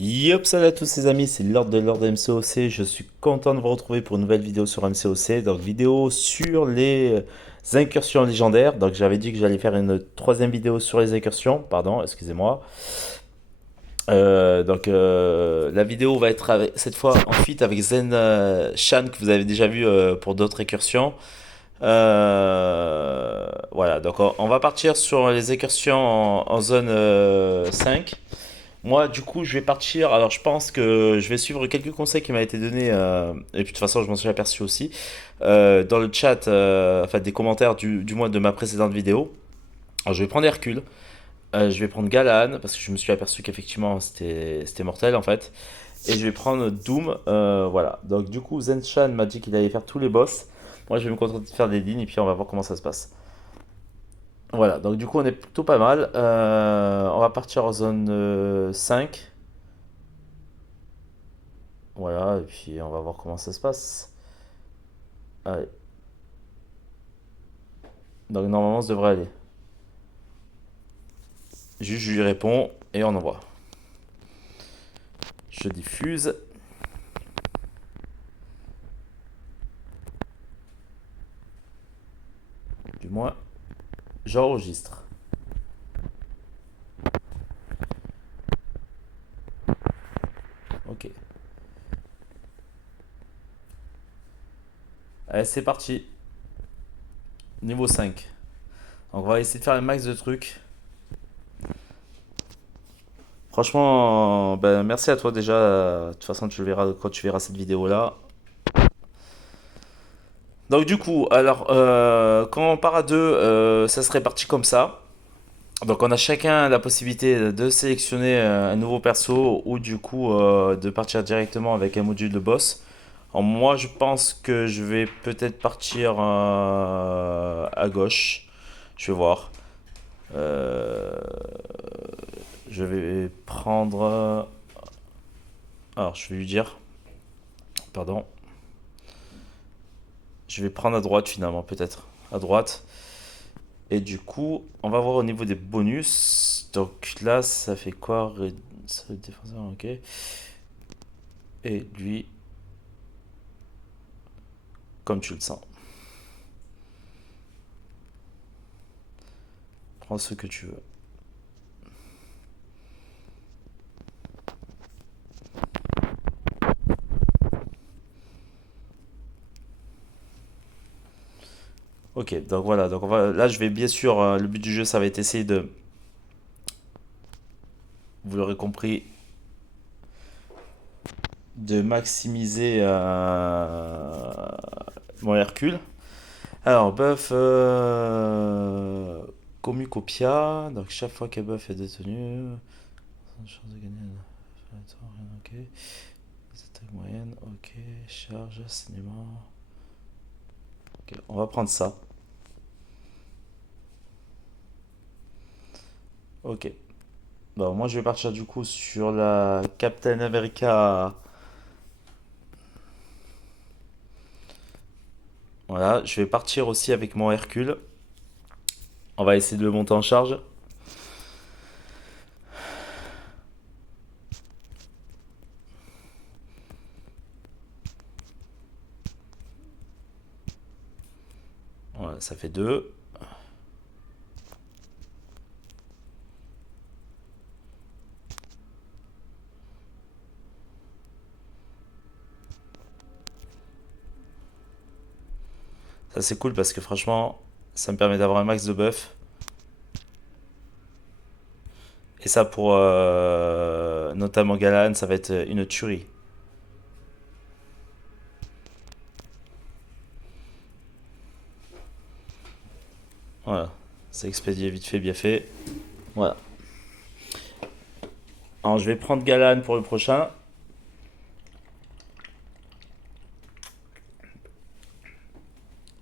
Yop, salut à tous les amis, c'est Lord de MCOC. Je suis content de vous retrouver pour une nouvelle vidéo sur MCOC. Donc, vidéo sur les incursions légendaires. Donc, j'avais dit que j'allais faire une troisième vidéo sur les incursions. Pardon, excusez-moi. La vidéo va être cette fois en feat avec Zen Shan que vous avez déjà vu pour d'autres incursions. Voilà, donc on va partir sur les incursions en zone 5. Moi, du coup, je vais partir. Alors, je pense que je vais suivre quelques conseils qui m'ont été donnés. Et puis, de toute façon, je m'en suis aperçu aussi. Dans le chat, enfin, des commentaires du moins de ma précédente vidéo. Alors, je vais prendre Hercule. Je vais prendre Galan. Parce que je me suis aperçu qu'effectivement, c'était mortel en fait. Et je vais prendre Doom. Voilà. Donc, du coup, Zenshan m'a dit qu'il allait faire tous les boss. Moi, je vais me contenter de faire des lignes. Et puis, on va voir comment ça se passe. Voilà. Donc, du coup, on est plutôt pas mal. On va partir en zone 5. Voilà, et puis on va voir comment ça se passe. Allez. Donc normalement ça devrait aller. Juste je lui réponds et on envoie. Je diffuse. Du moins, j'enregistre. Ok. Allez, c'est parti. Niveau 5. Donc on va essayer de faire le max de trucs. Franchement, ben, merci à toi déjà. De toute façon, tu le verras quand tu verras cette vidéo-là. Donc du coup, alors, quand on part à deux, ça serait parti comme ça. Donc on a chacun la possibilité de sélectionner un nouveau perso ou du coup de partir directement avec un module de boss. Alors moi je pense que je vais peut-être partir à gauche. Je vais voir. Euh, je vais prendre... Alors je vais lui dire... Pardon. Je vais prendre à droite finalement peut-être. À droite. Et du coup on va voir au niveau des bonus. Donc là ça fait quoi? Défenseur, ok. Et lui, comme tu le sens. Prends ce que tu veux. Ok, donc voilà, donc là je vais bien sûr, le but du jeu ça va être essayer de, vous l'aurez compris, de maximiser mon Hercule. Alors buff Commucopia, donc chaque fois qu'un buff est détenu, chance de gagner ok. Attaque moyenne, ok, charge, cinéma. Ok, on va prendre ça. Ok. Bon, moi je vais partir du coup sur la Captain America. Voilà, je vais partir aussi avec mon Hercule. On va essayer de le monter en charge. Voilà, ça fait 2. Ça c'est cool parce que franchement, ça me permet d'avoir un max de buff. Et ça pour notamment Galan, ça va être une tuerie. Voilà, c'est expédié vite fait, bien fait. Voilà. Alors je vais prendre Galan pour le prochain.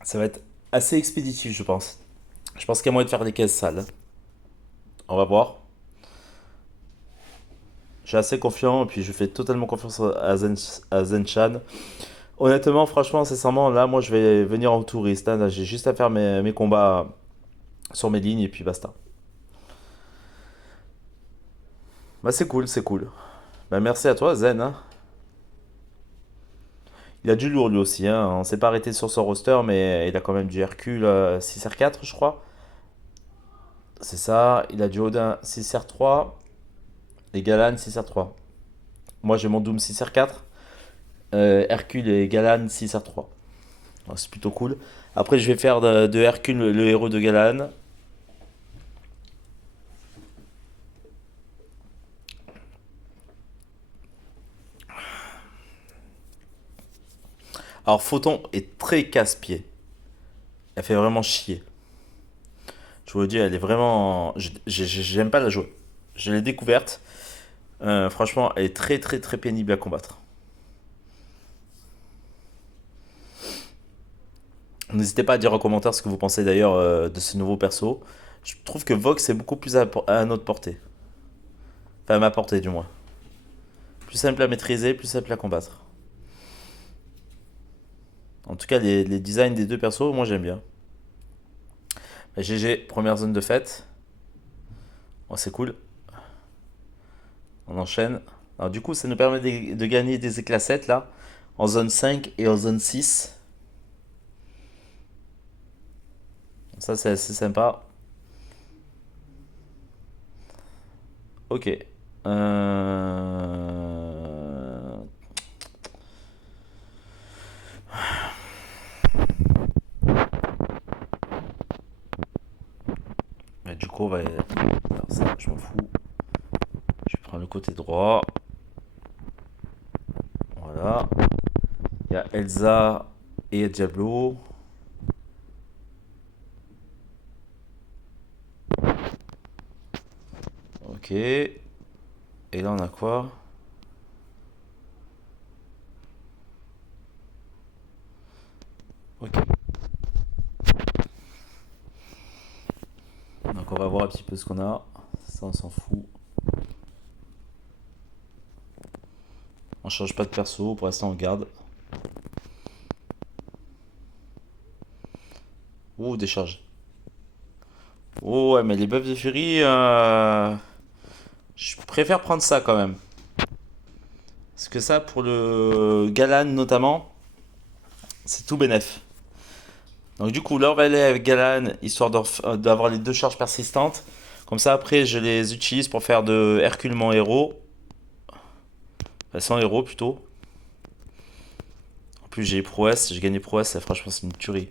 Ça va être assez expéditif, je pense. Je pense qu'il y a moyen de faire des caisses sales. On va voir. Je suis assez confiant et puis je fais totalement confiance à Zenchan. Honnêtement, franchement, sincèrement, là, moi, je vais venir en touriste, hein. Là, j'ai juste à faire mes combats sur mes lignes et puis basta. Bah, c'est cool, c'est cool. Bah, merci à toi, Zen, hein. Il a du lourd lui aussi, hein. On s'est pas arrêté sur son roster, mais il a quand même du Hercule 6R4, je crois. C'est ça. Il a du Odin 6R3 et Galan 6R3. Moi, j'ai mon Doom 6R4, Hercule et Galan 6R3. C'est plutôt cool. Après, je vais faire de Hercule le héros de Galan. Alors, Photon est très casse-pied. Elle fait vraiment chier. Je vous le dis, elle est vraiment. J'aime pas la jouer. Je l'ai découverte. Franchement, elle est très très très pénible à combattre. N'hésitez pas à dire en commentaire ce que vous pensez d'ailleurs de ce nouveau perso. Je trouve que Vox est beaucoup plus à notre portée. Enfin, à ma portée du moins. Plus simple à maîtriser, plus simple à combattre. En tout cas, les designs des deux persos, moi j'aime bien. Bah, GG, première zone de fête. Oh, c'est cool. On enchaîne. Alors, du coup, ça nous permet de gagner des éclats 7 là. En zone 5 et en zone 6. Ça, c'est assez sympa. Ok. Mais du coup, on va. Alors, ça, je m'en fous. Je prends le côté droit. Voilà. Il y a Elsa et Diablo. Ok. Et là, on a quoi? Ok. Donc, on va voir un petit peu ce qu'on a. Ça, on s'en fout. On change pas de perso. Pour l'instant, on garde. Oh, décharge. Oh, ouais, mais les buffs de Fury, je préfère prendre ça quand même. Parce que ça, pour le Galan notamment, c'est tout bénef. Donc du coup, là, on va aller avec Galan, histoire d'avoir les deux charges persistantes. Comme ça, après, je les utilise pour faire de Hercule mon héros. Enfin, sans héros plutôt. En plus, j'ai prouesse, j'ai gagné prouesse, et franchement, c'est une tuerie.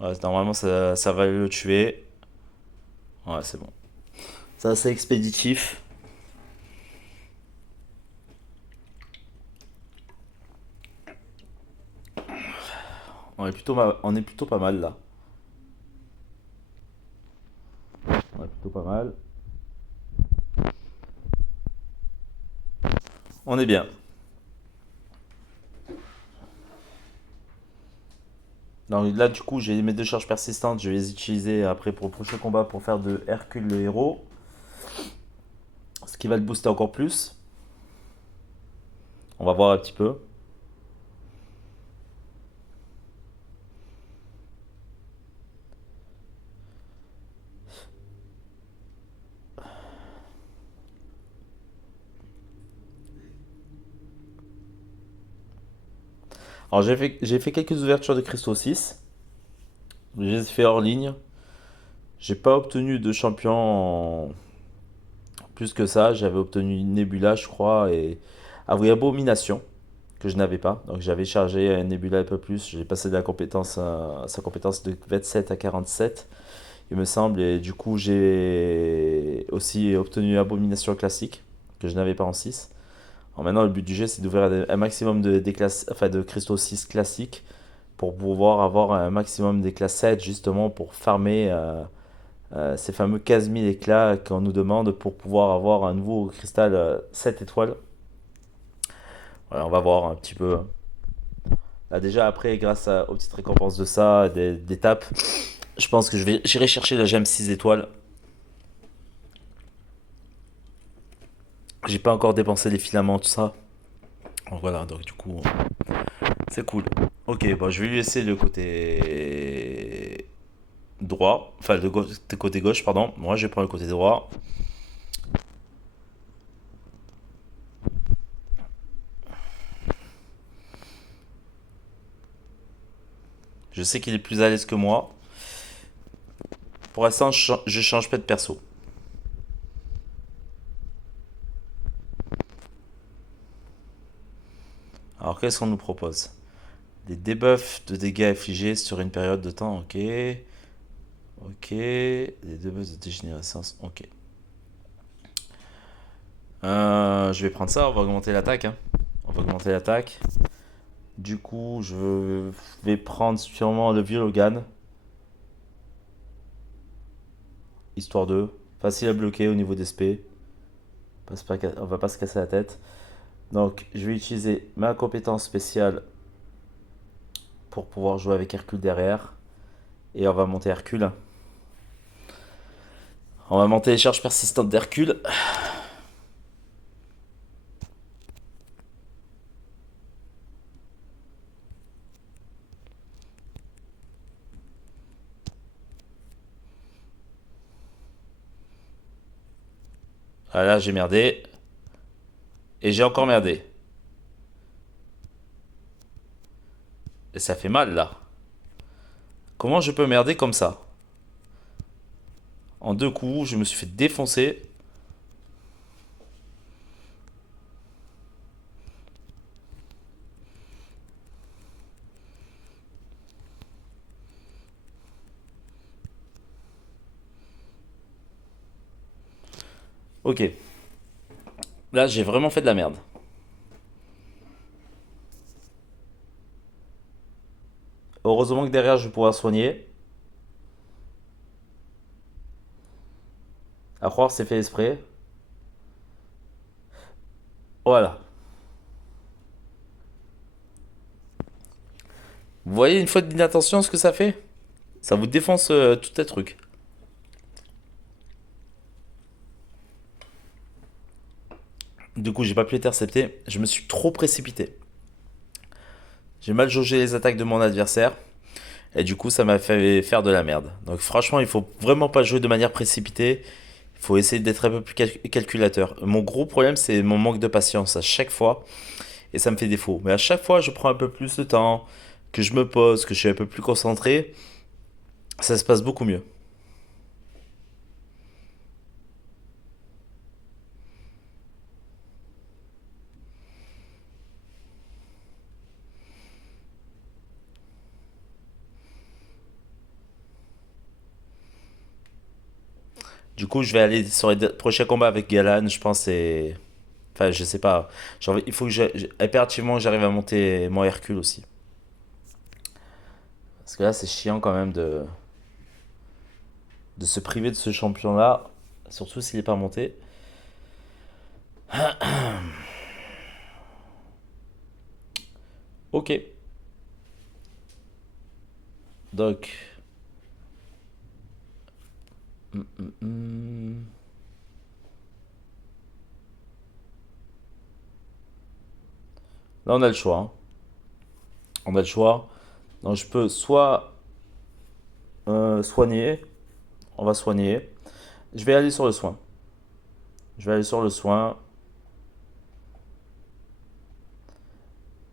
Ouais, normalement, ça va le tuer. Ouais, c'est bon. C'est assez expéditif. On est plutôt pas mal là. On est plutôt pas mal. On est bien. Donc là, du coup, j'ai mes deux charges persistantes. Je vais les utiliser après pour le prochain combat pour faire de Hercule le héros. Ce qui va le booster encore plus. On va voir un petit peu. Alors j'ai fait quelques ouvertures de cristaux 6. Je les ai fait hors ligne. J'ai pas obtenu de champion plus que ça. J'avais obtenu une Nebula, je crois, et Abomination, que je n'avais pas. Donc j'avais chargé Nebula un peu plus. J'ai passé de la compétence sa compétence de 27 à 47, il me semble. Et du coup, j'ai aussi obtenu Abomination classique, que je n'avais pas en 6. Alors maintenant, le but du jeu, c'est d'ouvrir un maximum enfin, de cristaux 6 classiques pour pouvoir avoir un maximum d'éclats 7 justement pour farmer ces fameux 15 000 éclats qu'on nous demande pour pouvoir avoir un nouveau cristal 7 étoiles. Voilà, on va voir un petit peu. Là, déjà après, grâce aux petites récompenses de ça, des tapes, Je pense que j'irai chercher la gemme 6 étoiles. J'ai pas encore dépensé les filaments, tout ça. Donc voilà, donc du coup, c'est cool. Ok, bon, je vais lui laisser le côté droit, enfin le côté gauche, pardon. Moi, je vais prendre le côté droit. Je sais qu'il est plus à l'aise que moi. Pour l'instant, je change pas de perso. Alors, qu'est-ce qu'on nous propose? Des debuffs de dégâts infligés sur une période de temps, ok. Ok. Des debuffs de dégénérescence, ok. Je vais prendre ça, on va augmenter l'attaque, hein. On va augmenter l'attaque. Du coup, je vais prendre sûrement le vieux Logan. Histoire de. Facile à bloquer au niveau des SP. On va pas se casser la tête. Donc, je vais utiliser ma compétence spéciale pour pouvoir jouer avec Hercule derrière. Et on va monter Hercule. On va monter les charges persistantes d'Hercule. Ah là, j'ai merdé. Et j'ai encore merdé. Et ça fait mal là. Comment je peux merder comme ça? En deux coups, je me suis fait défoncer. Ok. Là, j'ai vraiment fait de la merde. Heureusement que derrière, je vais pouvoir soigner. À croire, c'est fait exprès. Voilà. Vous voyez une faute d'inattention ce que ça fait? Ça vous défonce tout un truc. Du coup, j'ai pas pu intercepter. Je me suis trop précipité. J'ai mal jaugé les attaques de mon adversaire. Et du coup, ça m'a fait faire de la merde. Donc franchement, il faut vraiment pas jouer de manière précipitée. Il faut essayer d'être un peu plus calculateur. Mon gros problème, c'est mon manque de patience à chaque fois. Et ça me fait défaut. Mais à chaque fois, je prends un peu plus de temps, que je me pose, que je suis un peu plus concentré. Ça se passe beaucoup mieux. Du coup, je vais aller sur les prochains combats avec Galan. Je pense c'est. Enfin, je sais pas. Genre, il faut que impérativement j'arrive à monter mon Hercule aussi. Parce que là, c'est chiant quand même de se priver de ce champion-là. Surtout s'il n'est pas monté. Ok. Donc. Là, on a le choix, hein. On a le choix. Donc, je peux soit soigner. On va soigner. Je vais aller sur le soin. Je vais aller sur le soin.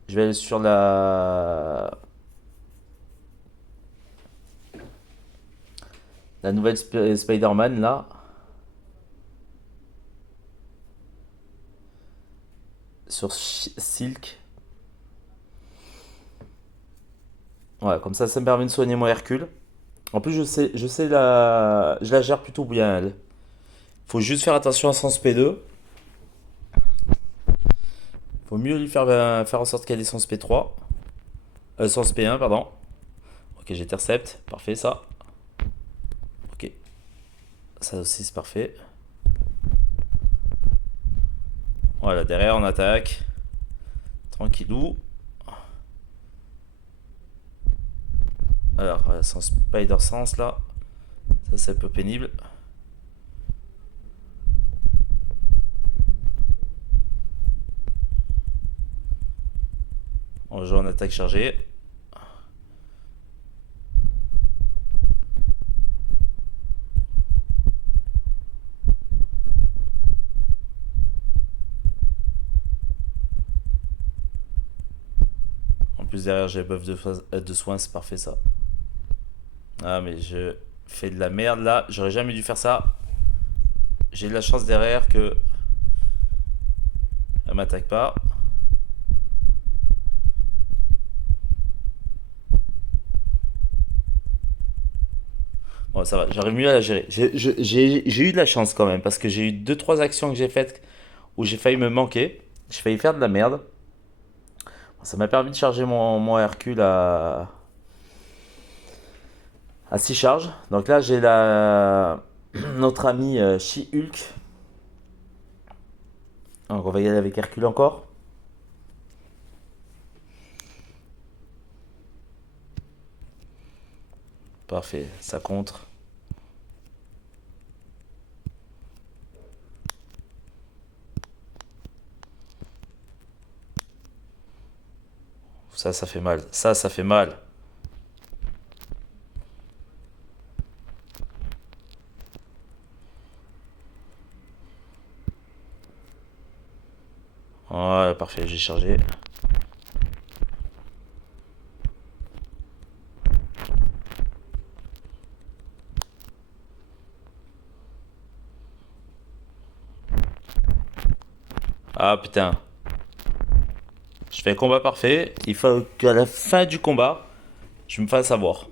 Je vais aller sur la nouvelle Spider-Man là. Sur Silk. Ouais, comme ça me permet de soigner mon Hercule. En plus, je la gère plutôt bien elle. Faut juste faire attention à son SP2. Faut mieux lui faire en sorte qu'elle ait son SP3. Son SP1, pardon. Ok, j'intercepte. Parfait, ça. Ok, ça aussi, c'est parfait. Voilà, derrière, on attaque. Tranquillou. Alors, sans spider sense là, ça c'est un peu pénible. On joue en attaque chargée. En plus derrière j'ai buff de soin, c'est parfait ça. Ah mais je fais de la merde là, j'aurais jamais dû faire ça. J'ai de la chance derrière que elle m'attaque pas. Bon ça va, j'arrive mieux à la gérer. J'ai eu de la chance quand même parce que j'ai eu deux trois actions que j'ai faites où j'ai failli me manquer. J'ai failli faire de la merde. Bon, ça m'a permis de charger mon Hercule à 6 charges. Donc là j'ai notre ami She-Hulk. Donc on va y aller avec Hercule encore. Parfait, ça contre. Ça fait mal. Ça fait mal. Voilà, parfait, j'ai chargé. Ah putain, je fais un combat parfait. Il faut qu'à la fin du combat, je me fasse avoir.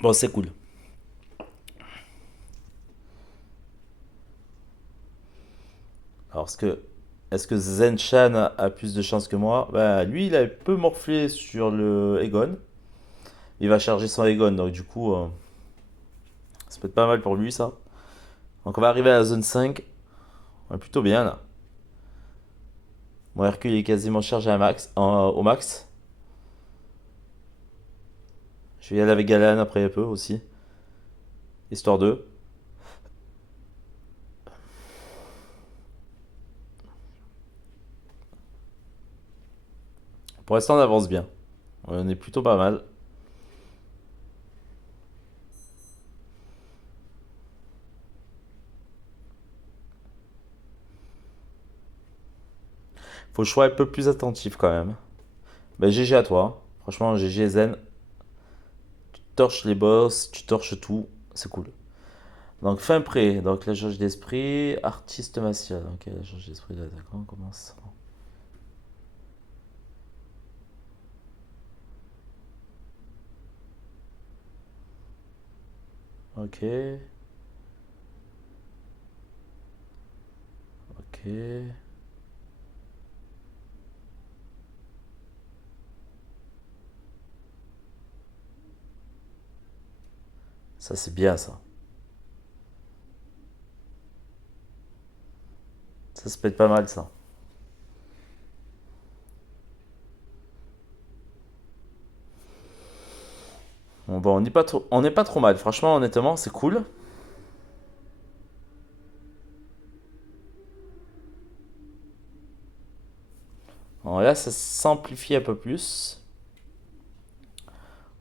Bon, c'est cool. Alors, est-ce que Zen-chan a plus de chance que moi? Bah, lui, il a un peu morflé sur le Egon. Il va charger son Egon, donc du coup, ça peut être pas mal pour lui, ça. Donc, on va arriver à la zone 5. On est plutôt bien, là. Mon Hercule est quasiment chargé au max. Je vais y aller avec Galan après un peu aussi. Histoire de. Pour l'instant, on avance bien. On est plutôt pas mal. Faut que je sois un peu plus attentif quand même. Bah, GG à toi. Franchement, GG Zen. Tu torches les boss, tu torches tout. C'est cool. Donc, fin prêt. Donc, la jauge d'esprit. Artiste martial. Ok, la jauge d'esprit de l'attaquant. On commence. Ok. Ok. Ça, c'est bien ça. Ça peut être pas mal ça. Bon, on n'est pas trop mal. Franchement, honnêtement, c'est cool. Bon, là, ça s'amplifie un peu plus.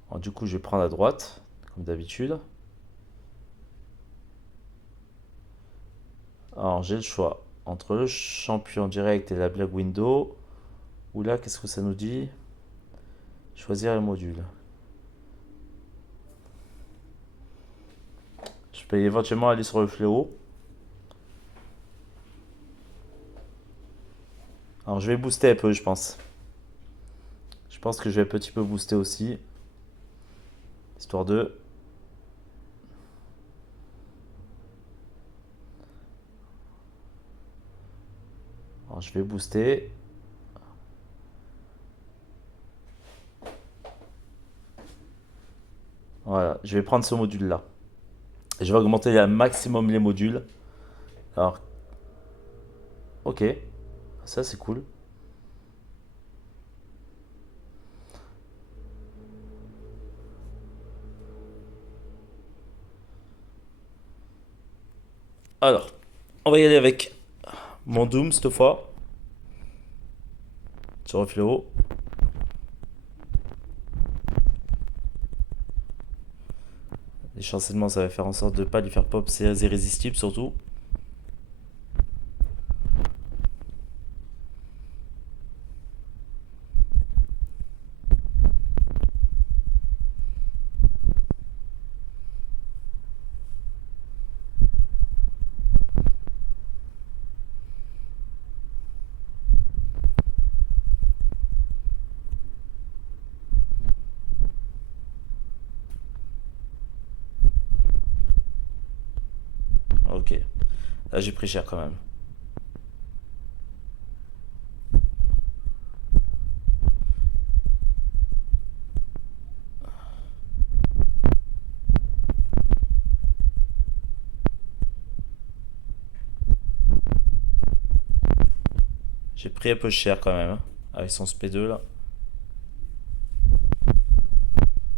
Bon, du coup, je vais prendre à droite, comme d'habitude. Alors, j'ai le choix entre le champion direct et la Black Window. Ou là, qu'est-ce que ça nous dit? Choisir les modules. Je peux éventuellement aller sur le fléau. Alors, je vais booster un peu, je pense. Je pense que je vais un petit peu booster aussi. Histoire de. Alors, je vais booster. Voilà, je vais prendre ce module-là. Et je vais augmenter un maximum les modules. Alors, ok. Ça, c'est cool. Alors, on va y aller avec mon Doom cette fois. Sur reflet haut. Les chancellements, ça va faire en sorte de pas lui faire pop, c'est irrésistible surtout. Ok. Là, j'ai pris cher quand même. J'ai pris un peu cher quand même, hein, avec son SP2 là.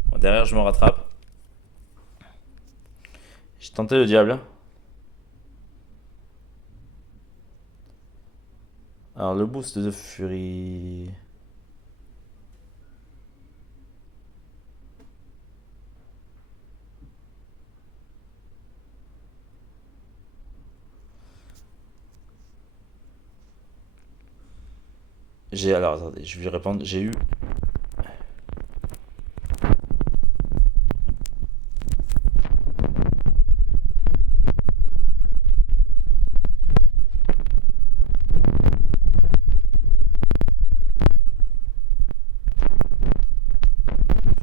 Bon, derrière, je me rattrape. J'ai tenté le diable. Alors, le boost de Fury. Alors, attendez, je vais lui répondre. J'ai eu.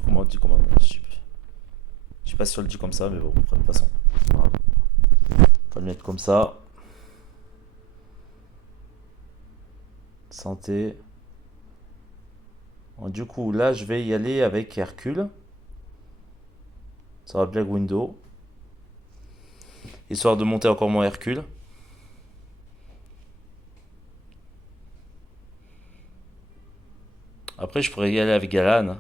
Comment on dit comment. Je sais pas si on le dit comme ça, mais bon, de toute façon. Voilà. On va le mettre comme ça. Santé. Bon, du coup, là, je vais y aller avec Hercule. Ça va Black Window. Histoire de monter encore mon Hercule. Après, je pourrais y aller avec Galan.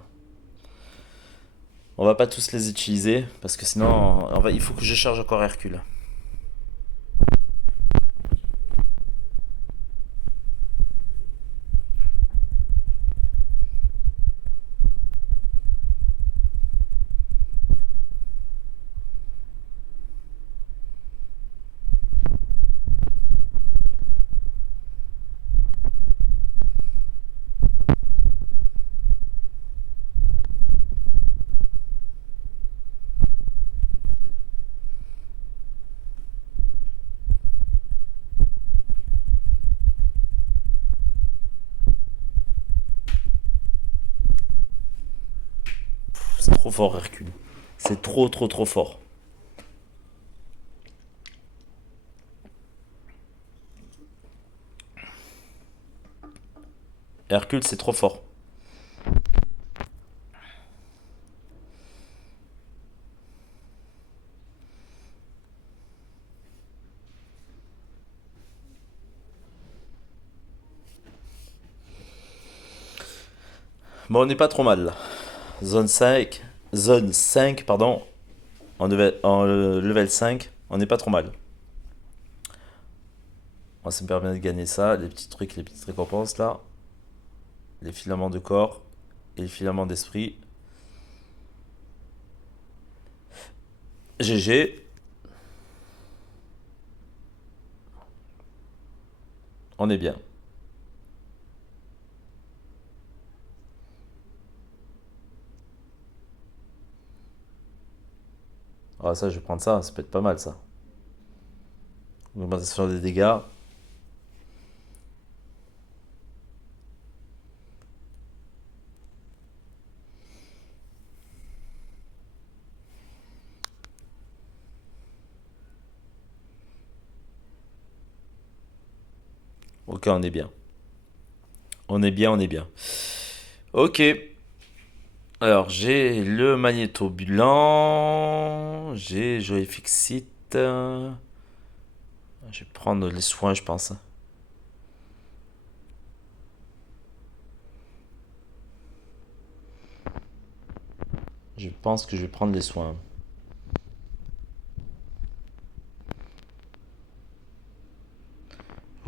On va pas tous les utiliser parce que sinon, il faut que je charge encore Hercule. C'est trop fort, Hercule. C'est trop, trop, trop fort. Hercule, c'est trop fort. Bon, on n'est pas trop mal là. Zone 5. Zone 5, pardon. En level 5. On n'est pas trop mal. Moi, ça me permet de gagner ça. Les petits trucs, les petites récompenses là. Les filaments de corps. Et les filaments d'esprit. GG. On est bien. Ah, ça, je vais prendre ça. Ça peut être pas mal ça. Augmentation des dégâts. Ok, on est bien. On est bien, on est bien. Ok. Alors, j'ai le magnéto blanc. J'ai Joy Fixit. Je vais prendre les soins, je pense. Je pense que je vais prendre les soins.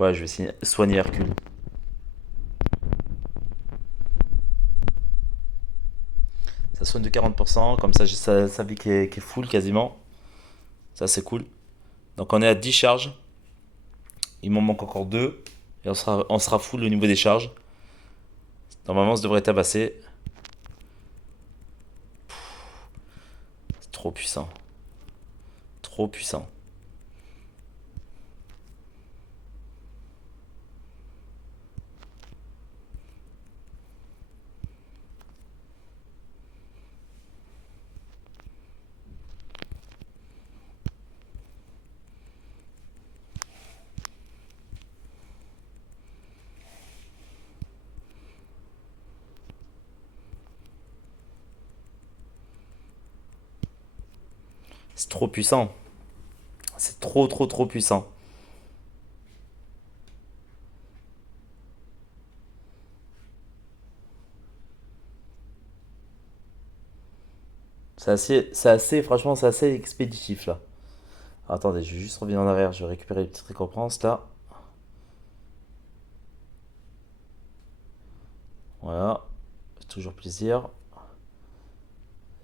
Ouais, je vais soigner Hercule. Ça soigne de 40%, comme ça j'ai sa vie qui est full quasiment. Ça c'est cool. Donc on est à 10 charges. Il m'en manque encore 2. Et on sera full au niveau des charges. Normalement ça devrait tabasser. C'est trop puissant. Trop puissant. C'est trop puissant. C'est trop trop trop puissant. Franchement, c'est assez expéditif là. Attendez, je vais juste revenir en arrière, je vais récupérer les petites récompenses là. Voilà, fait toujours plaisir.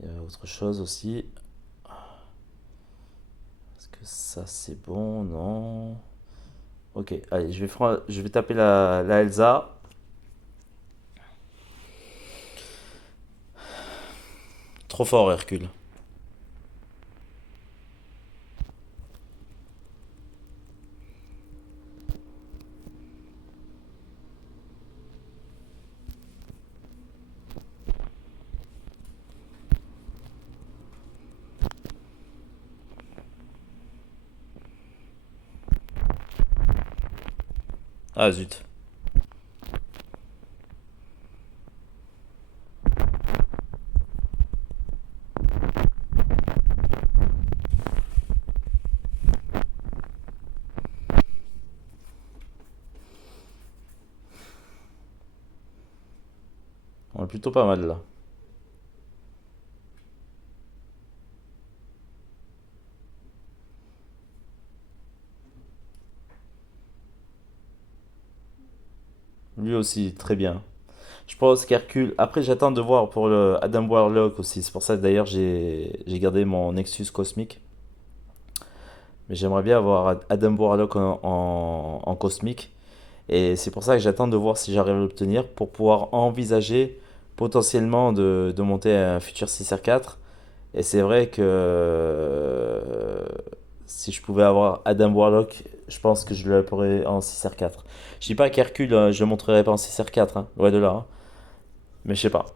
Il y avait autre chose aussi. Est-ce que ça c'est bon? Non. Ok, allez, je vais taper la Elsa. Trop fort, Hercule. Ah zut. On est plutôt pas mal là. Lui aussi, très bien. Je pense qu'Hercule. Après, j'attends de voir pour le Adam Warlock aussi. C'est pour ça que d'ailleurs j'ai gardé mon Nexus cosmique. Mais j'aimerais bien avoir Adam Warlock en cosmique. Et c'est pour ça que j'attends de voir si j'arrive à l'obtenir pour pouvoir envisager potentiellement de monter un futur 6R4. Et c'est vrai que si je pouvais avoir Adam Warlock, je pense que je le pourrais en 6R4. Je dis pas qu'Hercule, je le montrerai pas en 6R4, hein, loin de là, hein. Mais je sais pas.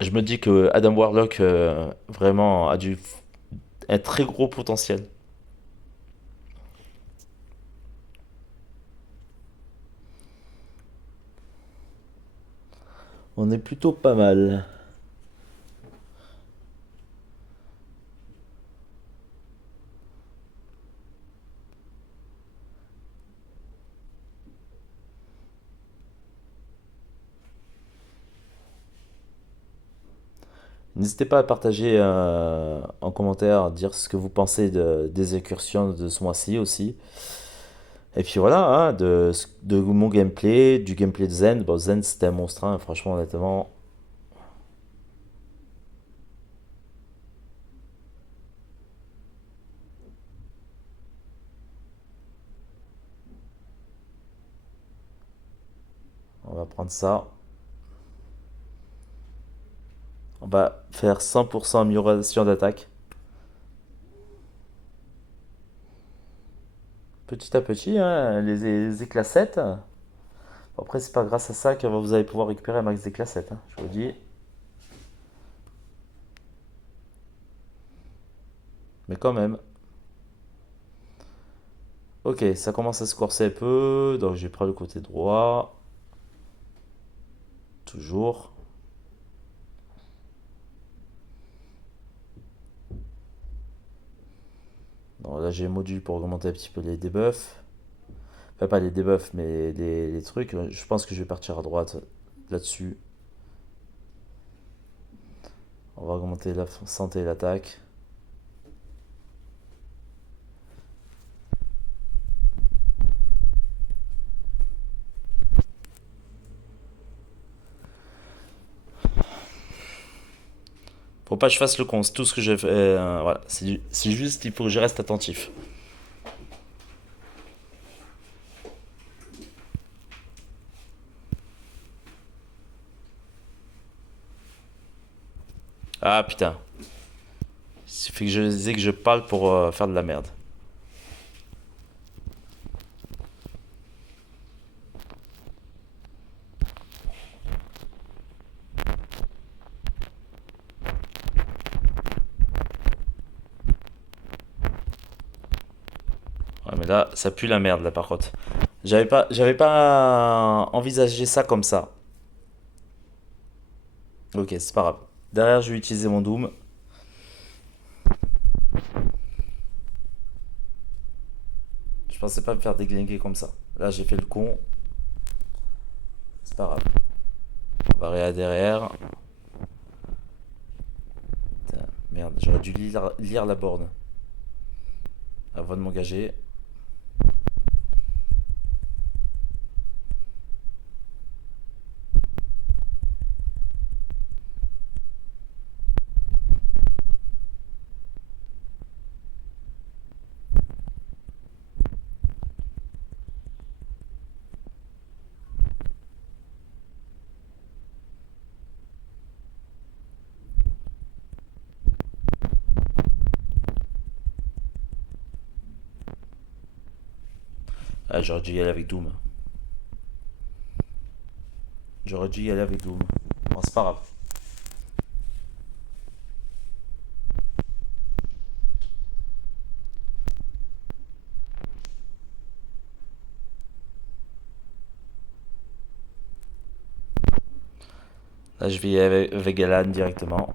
Je me dis que Adam Warlock vraiment a un très gros potentiel. On est plutôt pas mal. N'hésitez pas à partager en commentaire, dire ce que vous pensez des incursions de ce mois-ci aussi. Et puis voilà, hein, de mon gameplay, du gameplay de Zen. Bon, Zen c'était un monstre, hein, franchement, honnêtement. On va prendre ça. On va faire 100% amélioration d'attaque. Petit à petit, hein, les éclats 7. Après, c'est pas grâce à ça que vous allez pouvoir récupérer un max d'éclats 7, hein, je vous le dis. Mais quand même. Ok, ça commence à se corser un peu. Donc, je vais prendre le côté droit. Toujours. Donc, là, j'ai un module pour augmenter un petit peu les debuffs. Enfin, pas les debuffs, mais les trucs. Je pense que je vais partir à droite là-dessus. On va augmenter la santé et l'attaque. Faut pas que je fasse le con, c'est tout ce que j'ai fait. Voilà, c'est juste, il faut que je reste attentif. Ah putain, il suffit que je disais que je parle pour faire de la merde. Ouais, mais là, ça pue la merde là par contre. J'avais pas envisagé ça comme ça. Ok, c'est pas grave. Derrière, je vais utiliser mon Doom. Je pensais pas me faire déglinguer comme ça. Là, j'ai fait le con. C'est pas grave. On va aller derrière. Putain, merde, j'aurais dû lire la borne avant de m'engager. Ah, j'aurais dû y aller avec Doom. J'aurais dû y aller avec Doom. Bon, c'est pas grave. Là, je vais y aller avec Alan directement.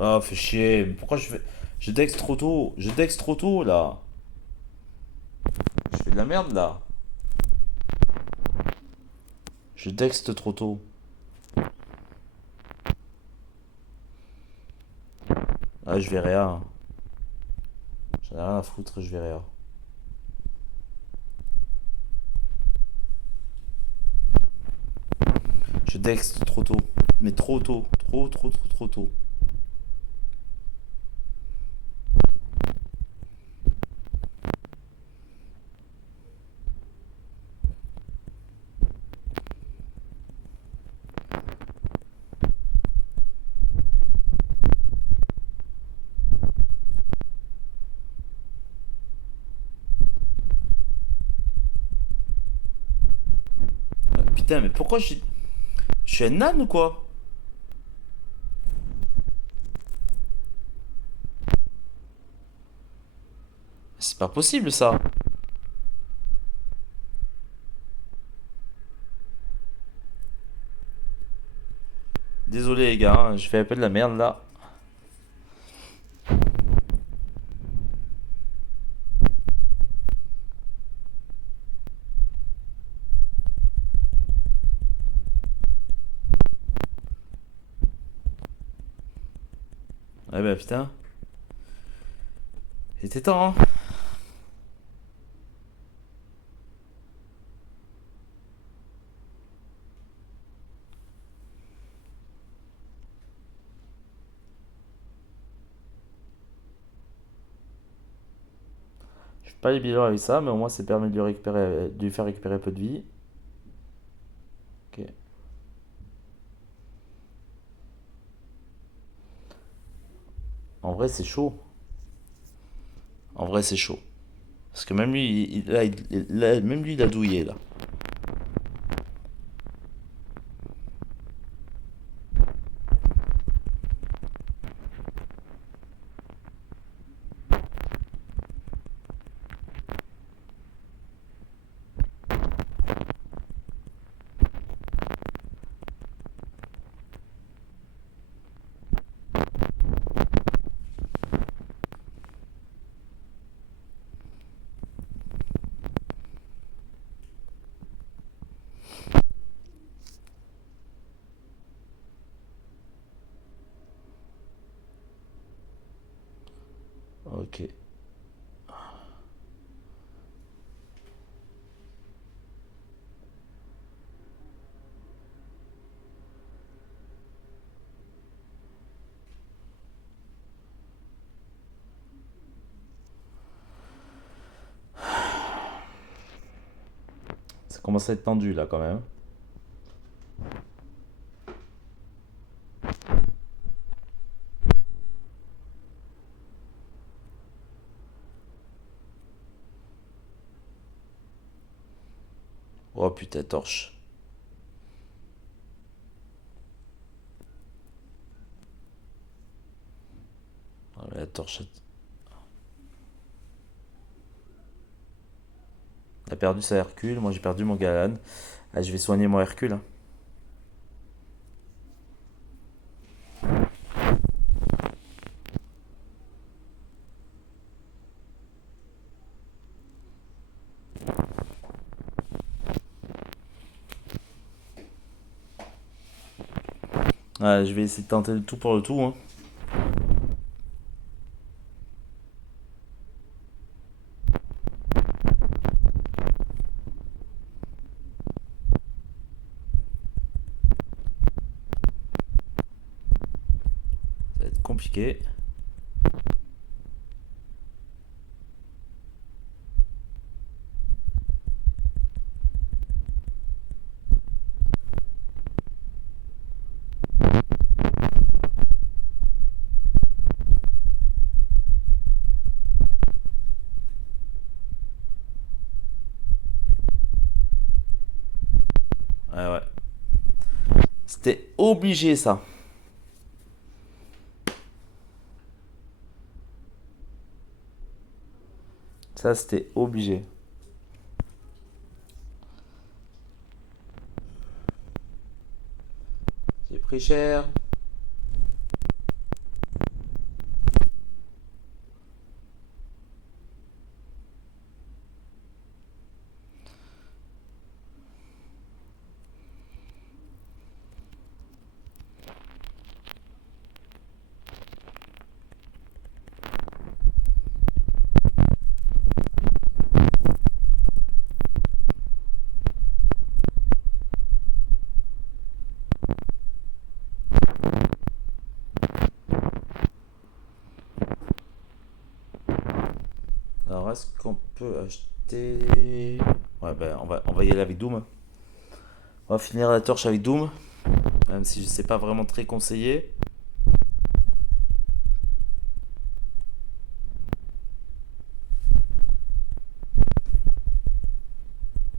Oh, fais chier. Pourquoi je fais. Je dex trop tôt. Je dex trop tôt là. Je fais de la merde là. Je dex trop tôt. Ah, je vais rien. J'en ai rien à foutre, je vais rien. Je dex trop tôt. Mais trop tôt. Trop, trop, trop, trop tôt. Putain, mais pourquoi je. Je suis un âne ou quoi? C'est pas possible ça. Désolé les gars, hein, je fais un peu de la merde là. Ouais bah putain. Il était temps, hein. Je suis pas les bilans avec ça, mais au moins ça permet de lui faire récupérer un peu de vie. Ok. En vrai c'est chaud. En vrai c'est chaud. Parce que même lui, même lui il a douillé là. Ok. Ça commence à être tendu là quand même. Oh putain, torche. Oh, la torche. Elle a perdu sa Hercule, moi j'ai perdu mon Galan. Ah, je vais soigner mon Hercule, hein. Ah, je vais essayer de tenter le tout pour le tout, hein. Ça va être compliqué. Ouais, ouais. C'était obligé ça. Ça, c'était obligé. J'ai pris cher. Alors, est-ce qu'on peut acheter... Ouais, ben, on va y aller avec Doom. On va finir la torche avec Doom. Même si je sais pas vraiment très conseillé.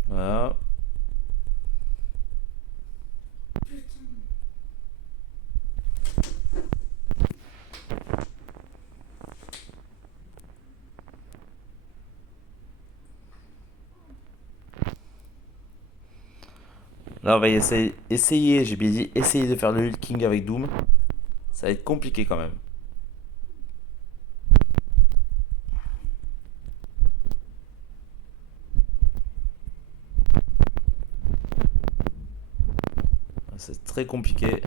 Voilà. Là, on va essayer, j'ai bien dit, essayer de faire le Hulking avec Doom. Ça va être compliqué quand même. C'est très compliqué.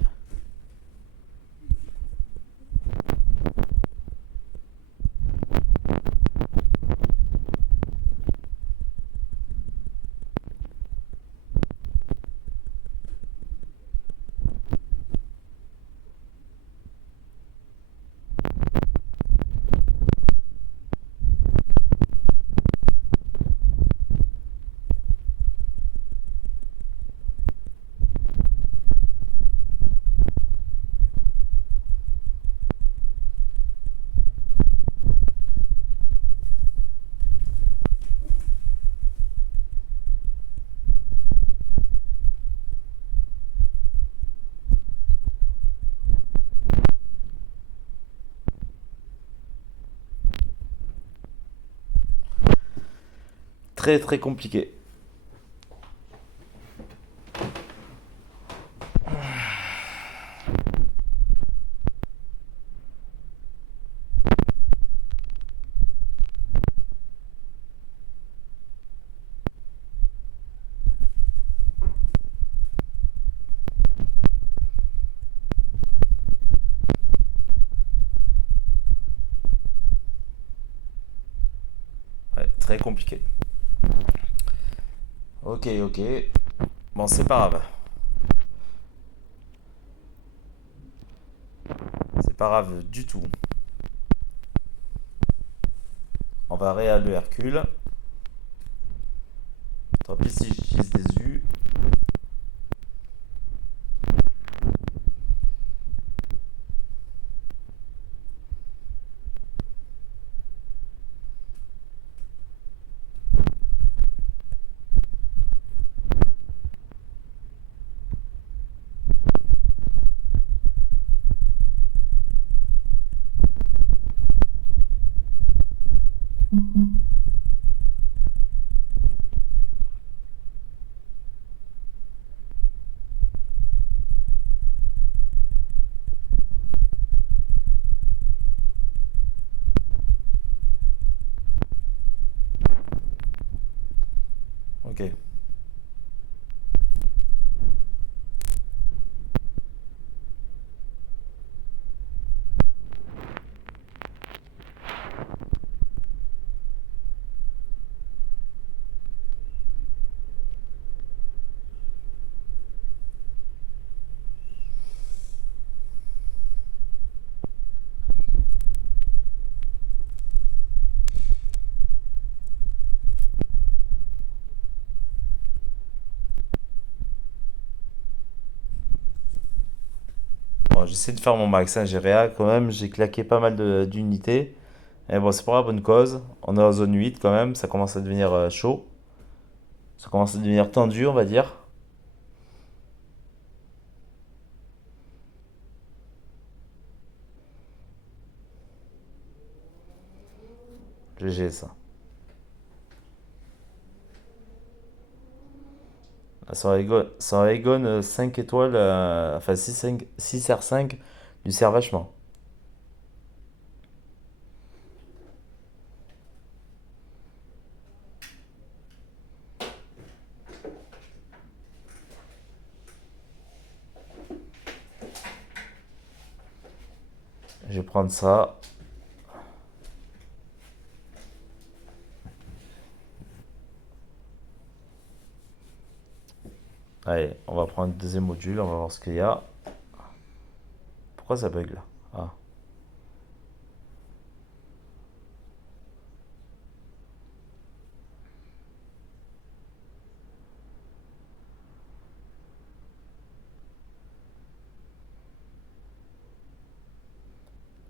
Très très compliqué. Très compliqué. Ok, ok. Bon, c'est pas grave. C'est pas grave du tout. On va réa le Hercule. Tant pis si j'utilise des U. Ok. Bon, j'essaie de faire mon max, hein. J'ai réa quand même. J'ai claqué pas mal d'unités. Et bon, c'est pour la bonne cause. On est en zone 8 quand même. Ça commence à devenir chaud. Ça commence à devenir tendu, on va dire. GG ça. Là, sur Aegon 5 étoiles, enfin 6 R5, du sert vachement. Je vais prendre ça. Allez, on va prendre le deuxième module, on va voir ce qu'il y a. Pourquoi ça bug là? Ah,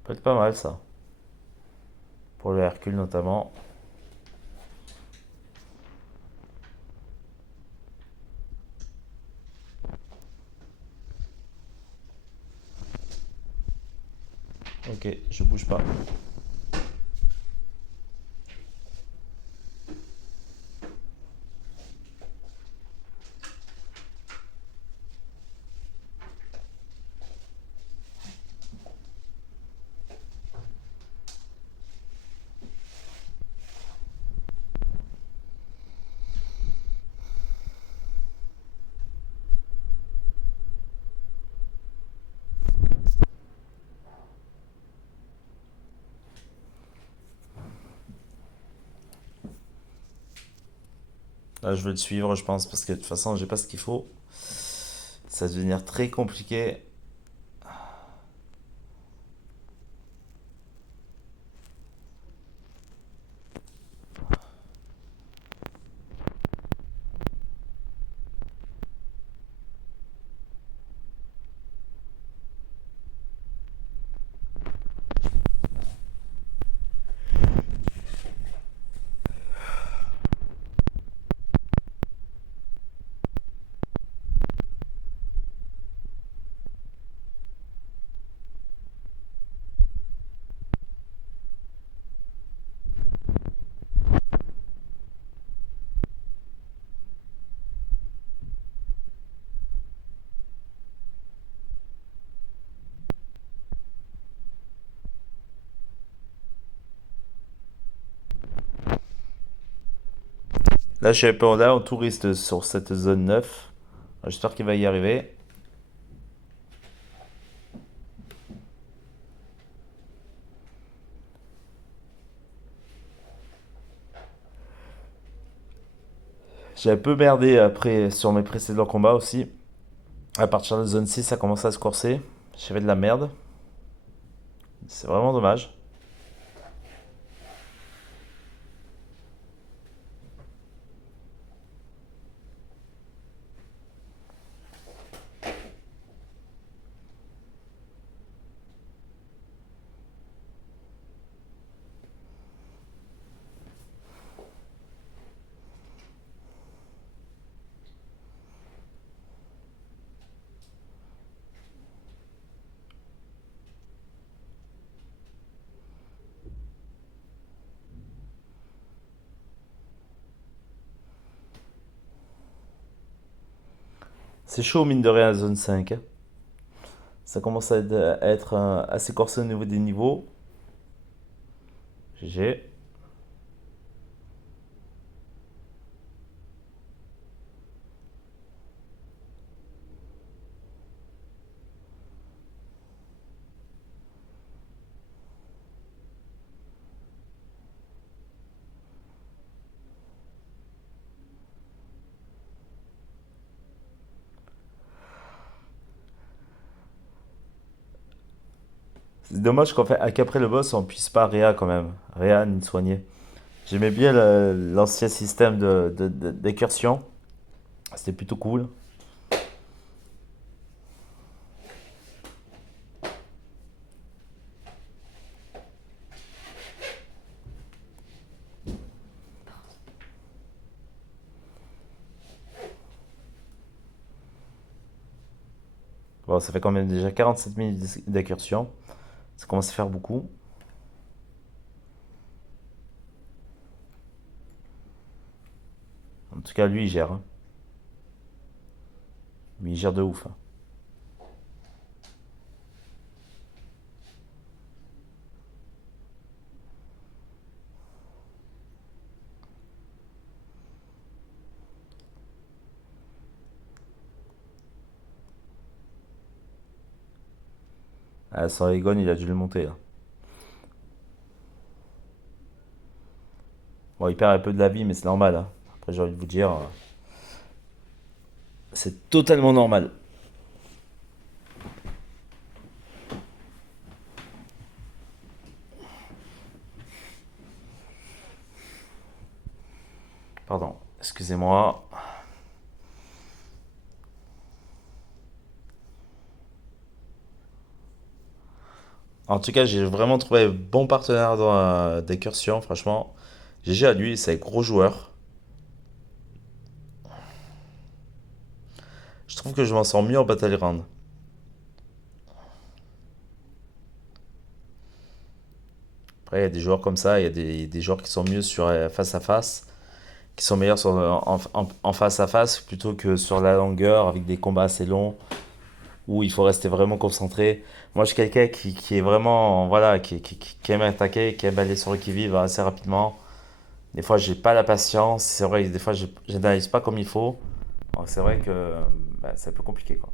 peut être pas mal ça. Pour le Hercule notamment. Ok, je bouge pas. Là, je vais le suivre, je pense, parce que de toute façon, j'ai pas ce qu'il faut. Ça va devenir très compliqué. Là, je suis un peu en touriste sur cette zone 9. J'espère qu'il va y arriver. J'ai un peu merdé après sur mes précédents combats aussi. À partir de zone 6, ça commence à se corser. J'ai fait de la merde. C'est vraiment dommage. C'est chaud, mine de rien, la zone 5, hein. Ça commence à être assez corsé au niveau des niveaux. GG. C'est dommage qu'après le boss, on puisse pas Réa quand même. Réa ni soigner. J'aimais bien l'ancien système d'écursion. C'était plutôt cool. Bon, ça fait quand même déjà 47 minutes d'incursion. Ça commence à faire beaucoup. En tout cas, lui, il gère, hein. Lui, il gère de ouf, hein. Ah, sans Egon, il a dû le monter, là. Bon, il perd un peu de la vie, mais c'est normal, hein. Après, j'ai envie de vous dire, c'est totalement normal. Pardon, excusez-moi. En tout cas, j'ai vraiment trouvé un bon partenaire dans d'incursion, franchement. GG à lui, c'est un gros joueur. Je trouve que je m'en sors mieux en Battleground. Après, il y a des joueurs comme ça, il y a des joueurs qui sont mieux sur face à face, qui sont meilleurs en face à face plutôt que sur la longueur avec des combats assez longs où il faut rester vraiment concentré. Moi, je suis quelqu'un qui est vraiment, voilà, qui aime attaquer, qui aime aller sur le qui-vive assez rapidement. Des fois, j'ai pas la patience. C'est vrai que des fois, je n'analyse pas comme il faut. Donc, c'est vrai que bah, c'est un peu compliqué, quoi.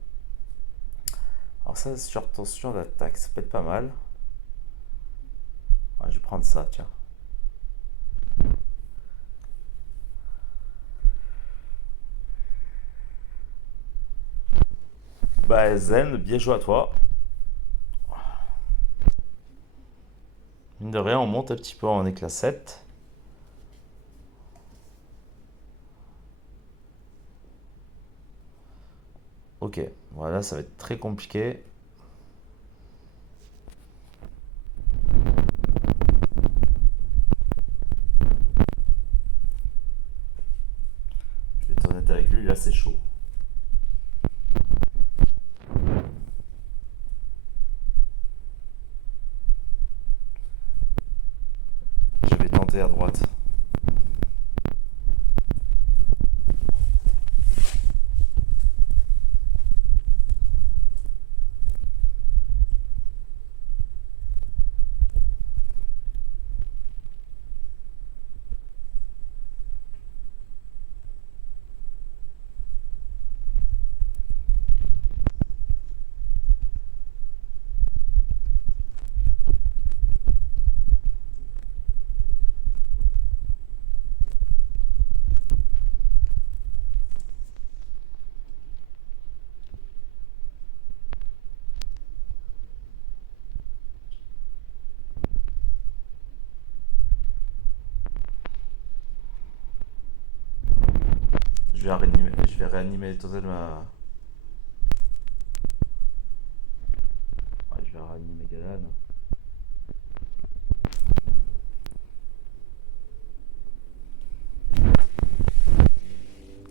Alors ça, sur tension d'attaque, ça peut être pas mal. Ouais, je vais prendre ça, tiens. Bah, Zen, bien joué à toi. Mine de rien, on monte un petit peu en éclat 7. Ok, voilà, ça va être très compliqué. Je vais être honnête avec lui, là c'est chaud. Je vais tenter à droite. je vais réanimer totalement. Ouais, je vais réanimer Galan.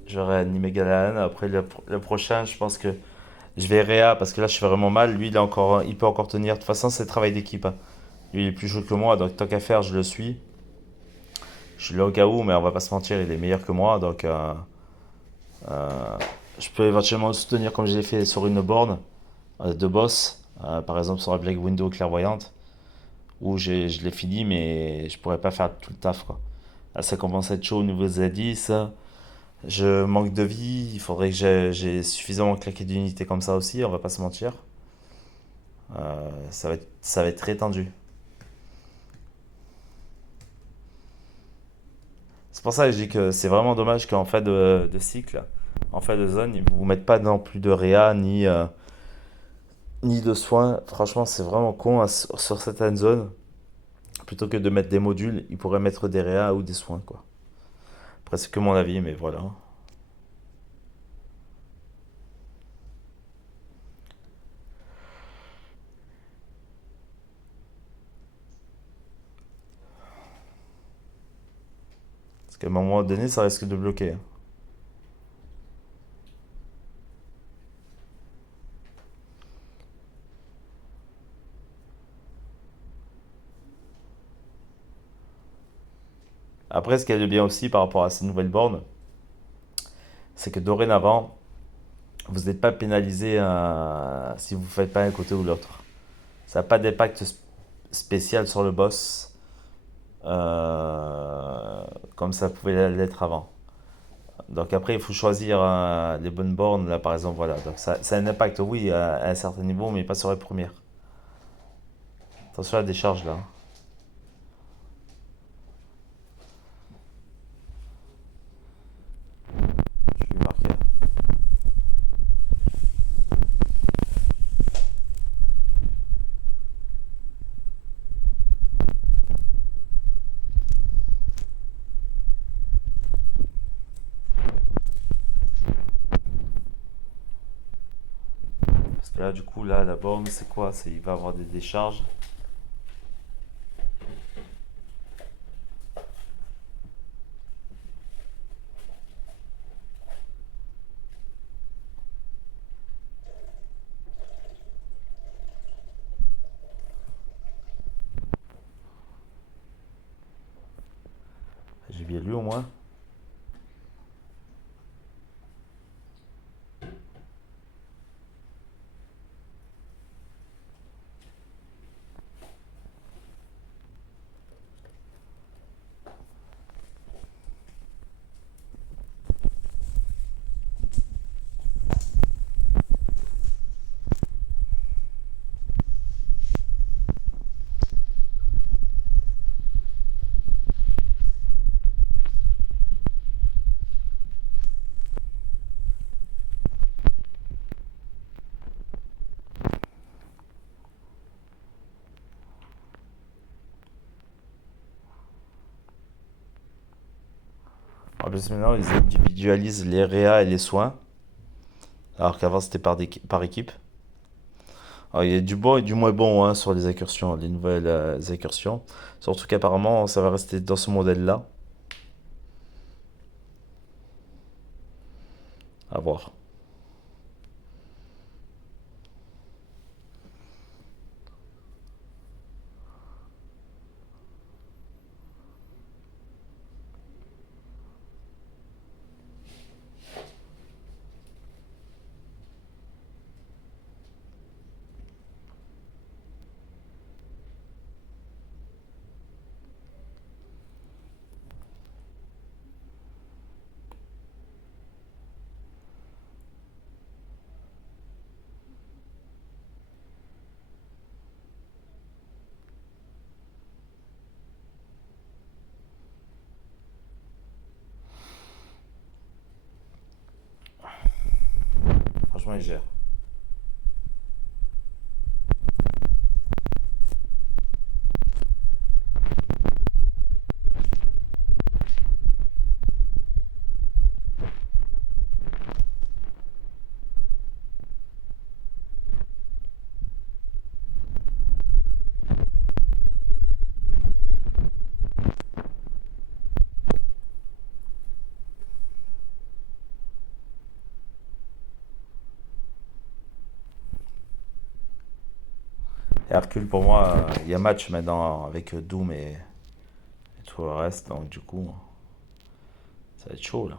Je vais réanimer Galan. Après, le prochain, je pense que je vais Réa parce que là, je suis vraiment mal. Lui, il peut encore tenir. De toute façon, c'est le travail d'équipe, hein. Lui, il est plus chaud que moi, donc tant qu'à faire, je le suis. Je suis là au cas où, mais on va pas se mentir, il est meilleur que moi, donc euh, je peux éventuellement le soutenir comme j'ai fait sur une borne de boss, par exemple sur la Black Window clairvoyante, où je l'ai fini, mais je pourrais pas faire tout le taf, quoi. Là, ça commence à être chaud au niveau des indices. Je manque de vie, il faudrait que j'ai suffisamment claqué d'unités comme ça aussi, on va pas se mentir. Ça va être très tendu. C'est pour ça que je dis que c'est vraiment dommage qu'en fin de cycle, en fin de zone, ils vous mettent pas non plus de réa ni de soins. Franchement, c'est vraiment con hein, sur certaines zones. Plutôt que de mettre des modules, ils pourraient mettre des réa ou des soins, quoi. Après, c'est que mon avis, mais voilà. Parce qu'à un moment donné, ça risque de bloquer, hein. Après, ce qu'il y a de bien aussi par rapport à ces nouvelles bornes, c'est que dorénavant, vous n'êtes pas pénalisé si vous ne faites pas un côté ou l'autre. Ça n'a pas d'impact spécial sur le boss, euh, comme ça pouvait l'être avant. Donc après, il faut choisir les bonnes bornes. Là, par exemple, voilà. Donc ça a un impact, oui, à un certain niveau, mais pas sur les premières. Attention à la décharge là. Je vais marquer. Parce que là, du coup, là, la borne, c'est quoi? Il va avoir des décharges. J'ai bien lu au moins. En plus, maintenant, ils individualisent les réa et les soins. Alors qu'avant, c'était par équipe. Alors, il y a du bon et du moins bon hein, sur les incursions, les nouvelles incursions. Surtout qu'apparemment, ça va rester dans ce modèle-là. À voir. Franchement, ils gèrent. Et Hercule, pour moi, il y a match maintenant avec Doom et tout le reste. Donc, du coup, ça va être chaud là.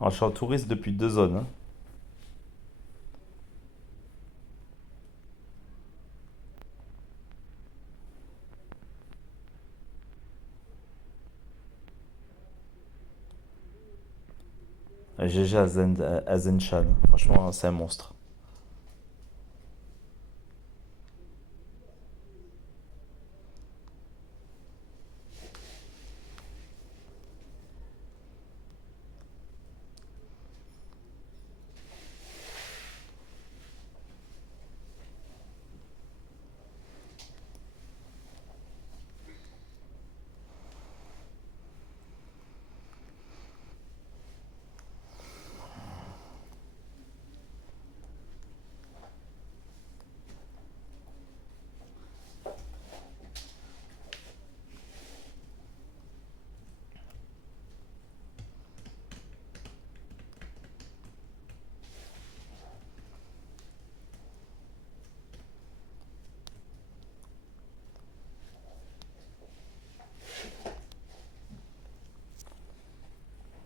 Alors, je suis en touriste depuis 2 zones, hein. GG à Zenshan. Franchement, c'est un monstre.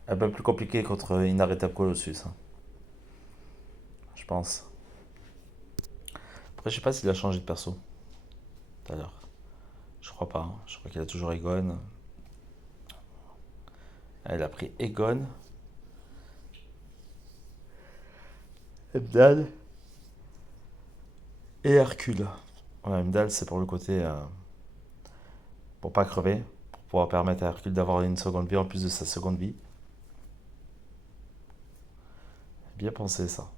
Un peu plus compliqué contre Inarrêtable Colossus, hein, je pense. Après, je sais pas s'il a changé de perso tout à l'heure. Je crois pas, hein. Je crois qu'il a toujours Egon. Ah, il a pris Egon, Ebdal et Hercule. Ouais, Ebdal, c'est pour le côté. Pour pas crever. Pour pouvoir permettre à Hercule d'avoir une seconde vie en plus de sa seconde vie. Bien pensé ça.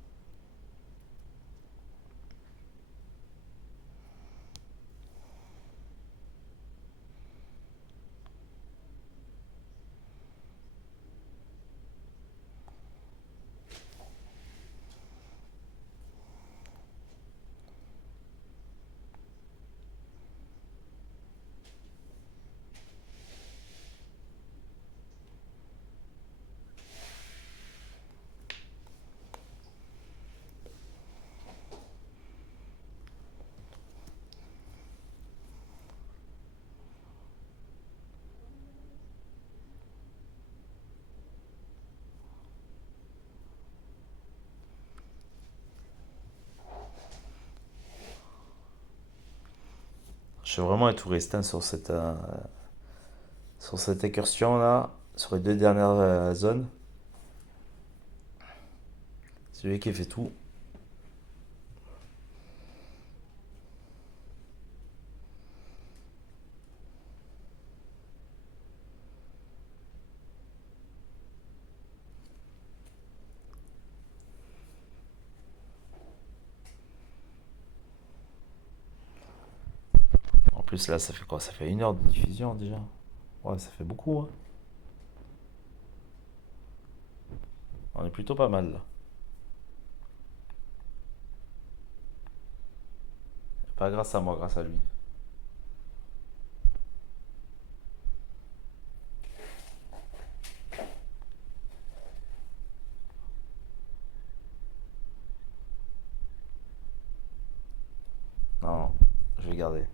Je suis vraiment un touriste, hein, sur cette incursion là, sur les 2 dernières zones. C'est lui qui fait tout. En plus là, ça fait quoi? Ça fait 1 heure de diffusion déjà. Ouais, ça fait beaucoup, hein. On est plutôt pas mal là. Pas grâce à moi, grâce à lui. Non, non, je vais garder.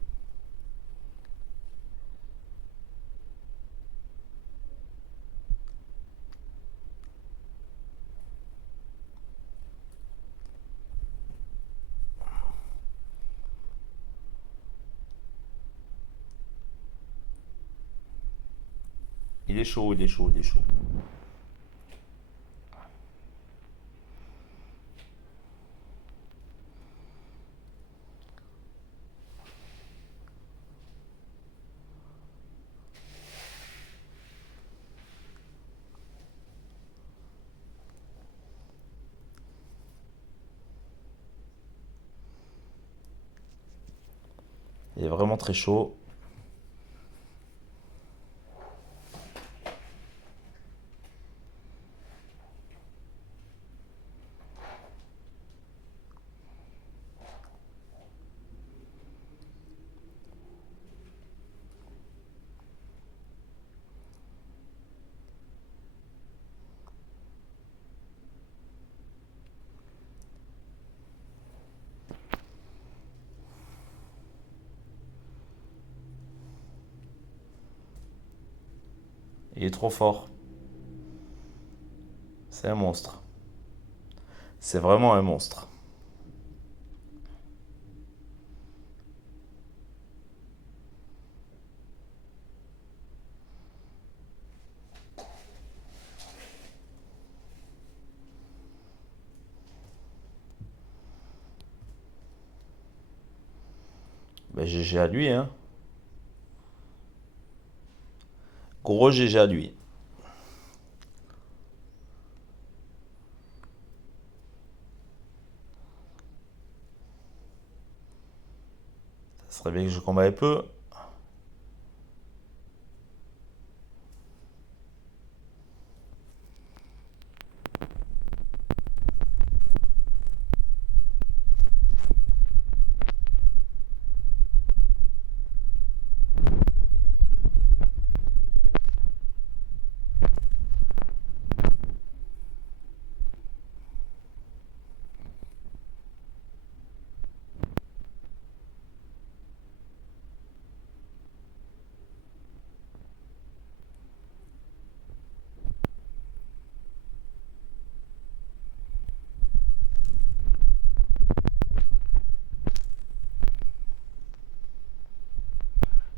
Il est chaud, il est chaud, il est chaud. Il est vraiment très chaud. Il est trop fort. C'est un monstre. C'est vraiment un monstre. Ben, GG à lui, hein. Gros GG à lui. Ça serait bien que je combatte un peu.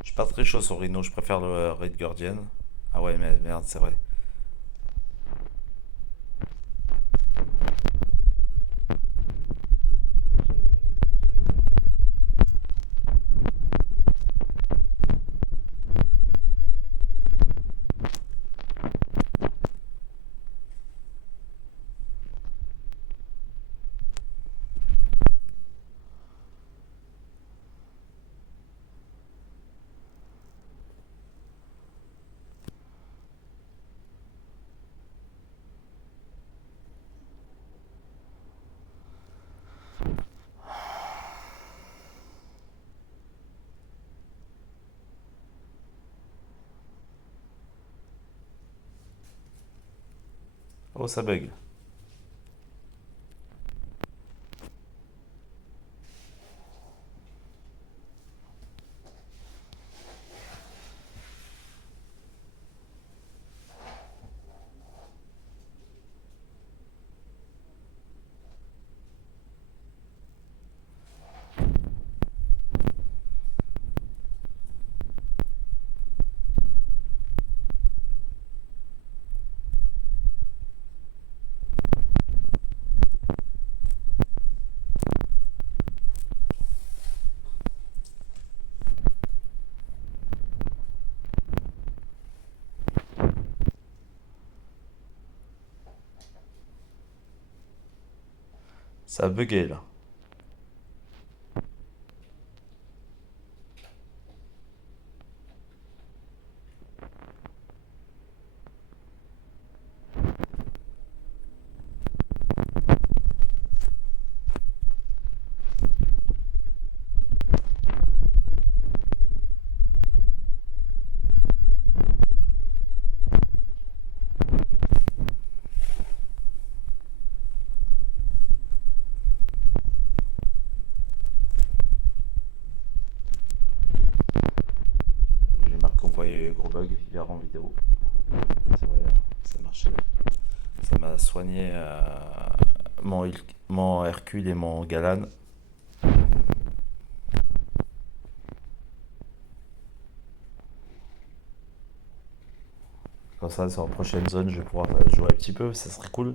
Je suis pas très chaud sur Rhino, je préfère le Red Guardian. Ah ouais, mais merde, c'est vrai. Oh, ça bug. Ça a bugué là. J'ai marqué qu'on voyait gros bug hier en vidéo. C'est vrai, ça marchait. Ça m'a soigné mon Hercule et mon Galan. Comme ça, sur la prochaine zone, je vais pouvoir jouer un petit peu, ça serait cool.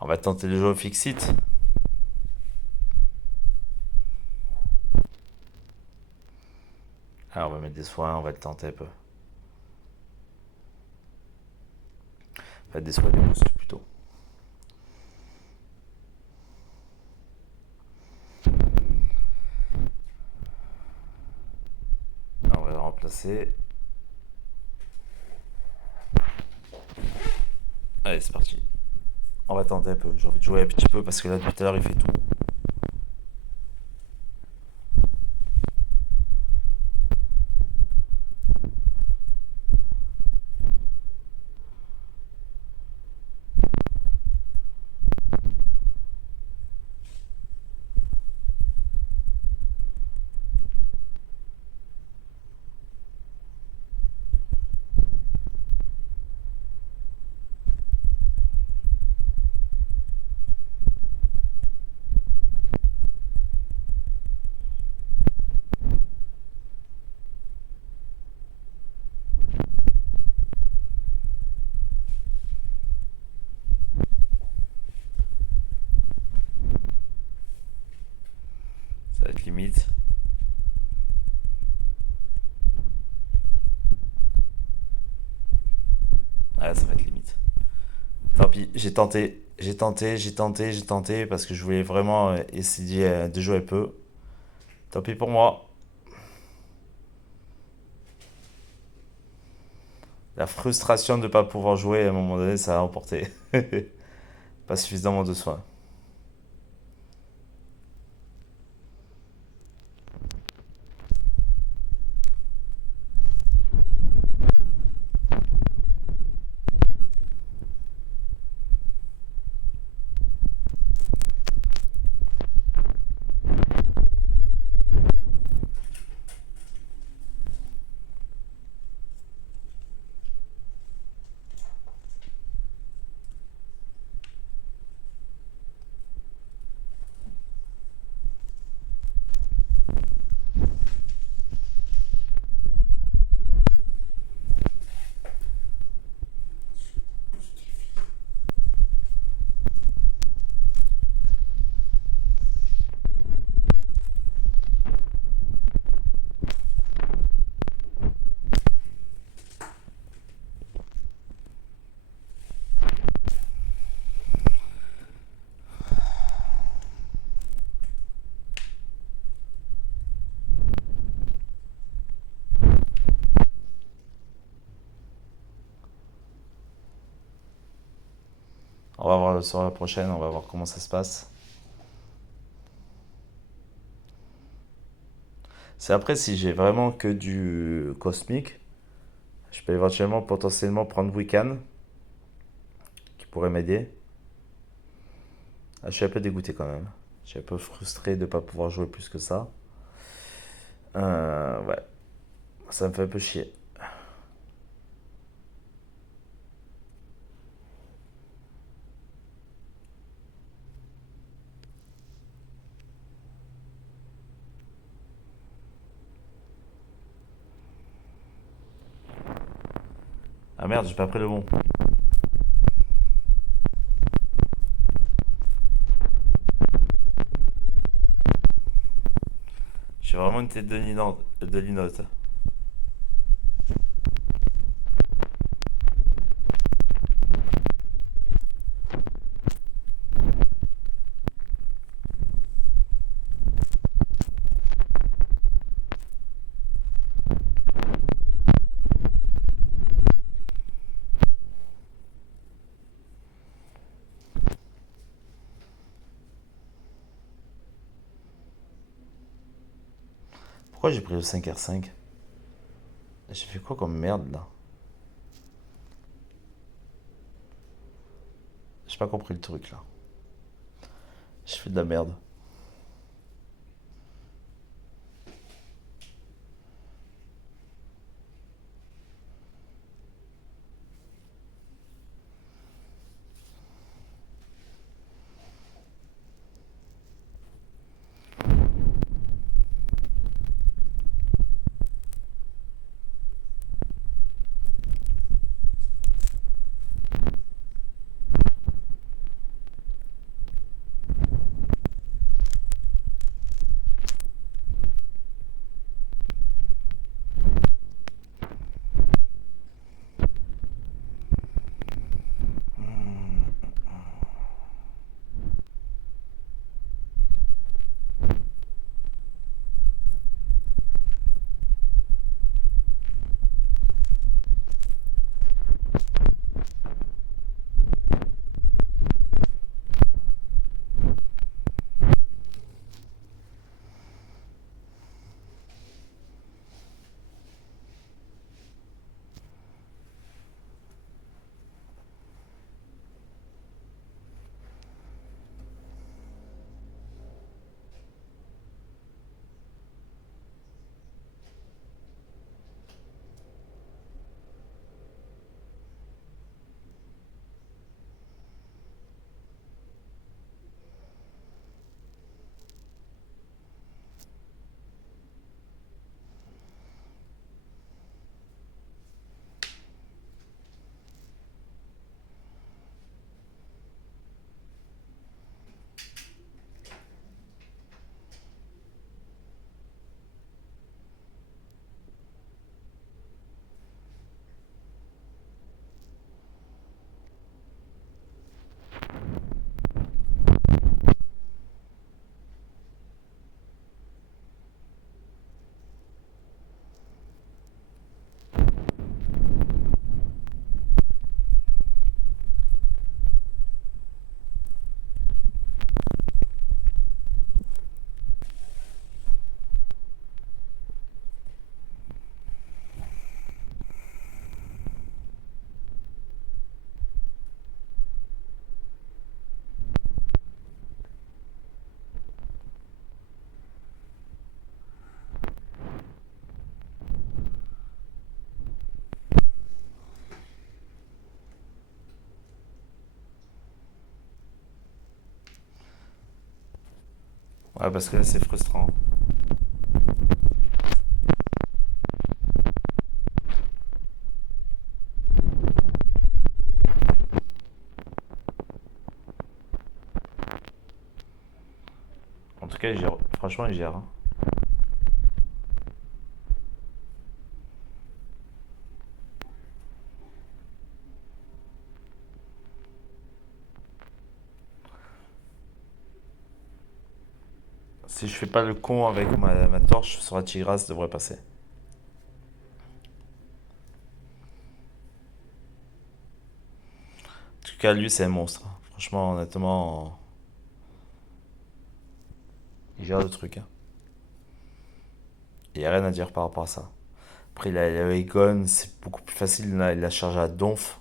On va tenter le jeu au Fixit. Alors, on va mettre des soins, on va le tenter un peu. Enfin, des soins, des boosts plutôt. Alors, on va le remplacer. Allez, c'est parti. On va tenter un peu. J'ai envie de jouer un petit peu parce que là, depuis tout à l'heure, il fait tout. Ça va être limite. Ah, ça va être limite. Tant pis, j'ai tenté parce que je voulais vraiment essayer de jouer un peu. Tant pis pour moi. La frustration de ne pas pouvoir jouer à un moment donné, ça a emporté. Pas suffisamment de soins. On va voir sur la prochaine, on va voir comment ça se passe. C'est après si j'ai vraiment que du cosmique, je peux éventuellement potentiellement prendre Wiccan qui pourrait m'aider. Ah, je suis un peu dégoûté quand même. Je suis un peu frustré de ne pas pouvoir jouer plus que ça. Ouais, ça me fait un peu chier. Ah merde, j'ai pas pris le bon. J'ai vraiment une tête de linotte. Pourquoi j'ai pris le 5R5? J'ai fait quoi comme merde là? J'ai pas compris le truc là. J'ai fait de la merde. Ouais, parce que là, c'est frustrant. En tout cas, il gère. Franchement, il gère, hein. Si je fais pas le con avec ma torche, sur la Tigra, ça devrait passer. En tout cas, lui, c'est un monstre, hein. Franchement, honnêtement, il gère le truc, hein. Il n'y a rien à dire par rapport à ça. Après, la Icon, c'est beaucoup plus facile. Là, il la charge à donf.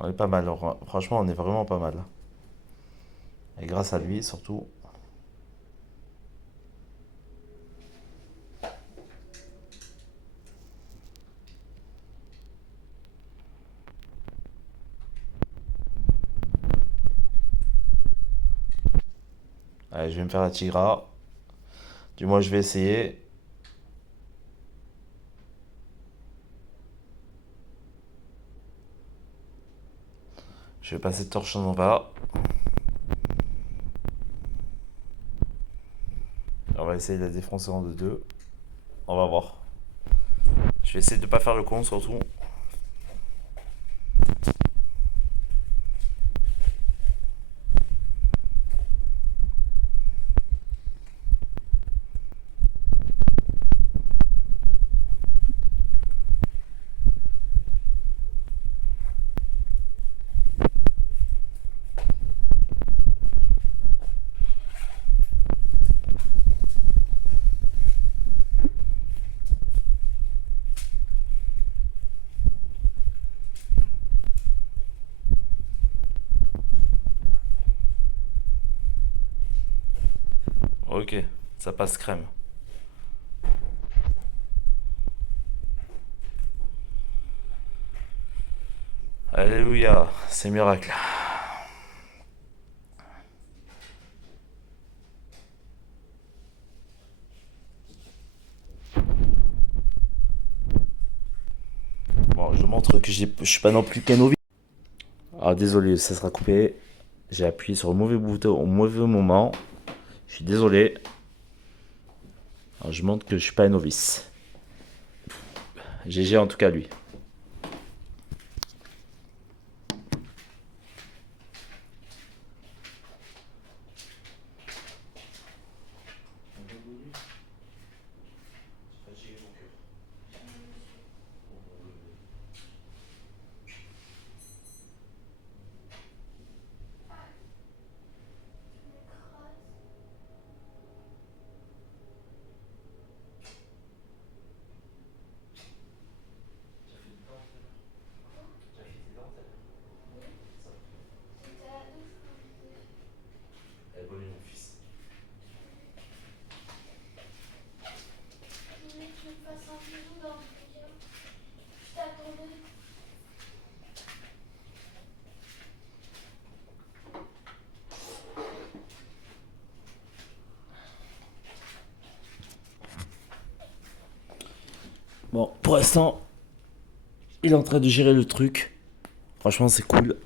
On est pas mal. Franchement, on est vraiment pas mal. Et grâce à lui, surtout. Allez, je vais me faire la Tigra. Du moins, je vais essayer. Je vais passer de torche en Nova. On va essayer de la défoncer en 2-2. On va voir. Je vais essayer de pas faire le con, surtout. Ok, ça passe crème. Alléluia, c'est miracle. Bon, je montre que je suis pas non plus qu'un novice. Ah, désolé, ça sera coupé. J'ai appuyé sur le mauvais bouton au mauvais moment. Je suis désolé. Alors, je montre que je suis pas un novice. GG en tout cas lui. Bon, pour l'instant, il est en train de gérer le truc. Franchement, c'est cool.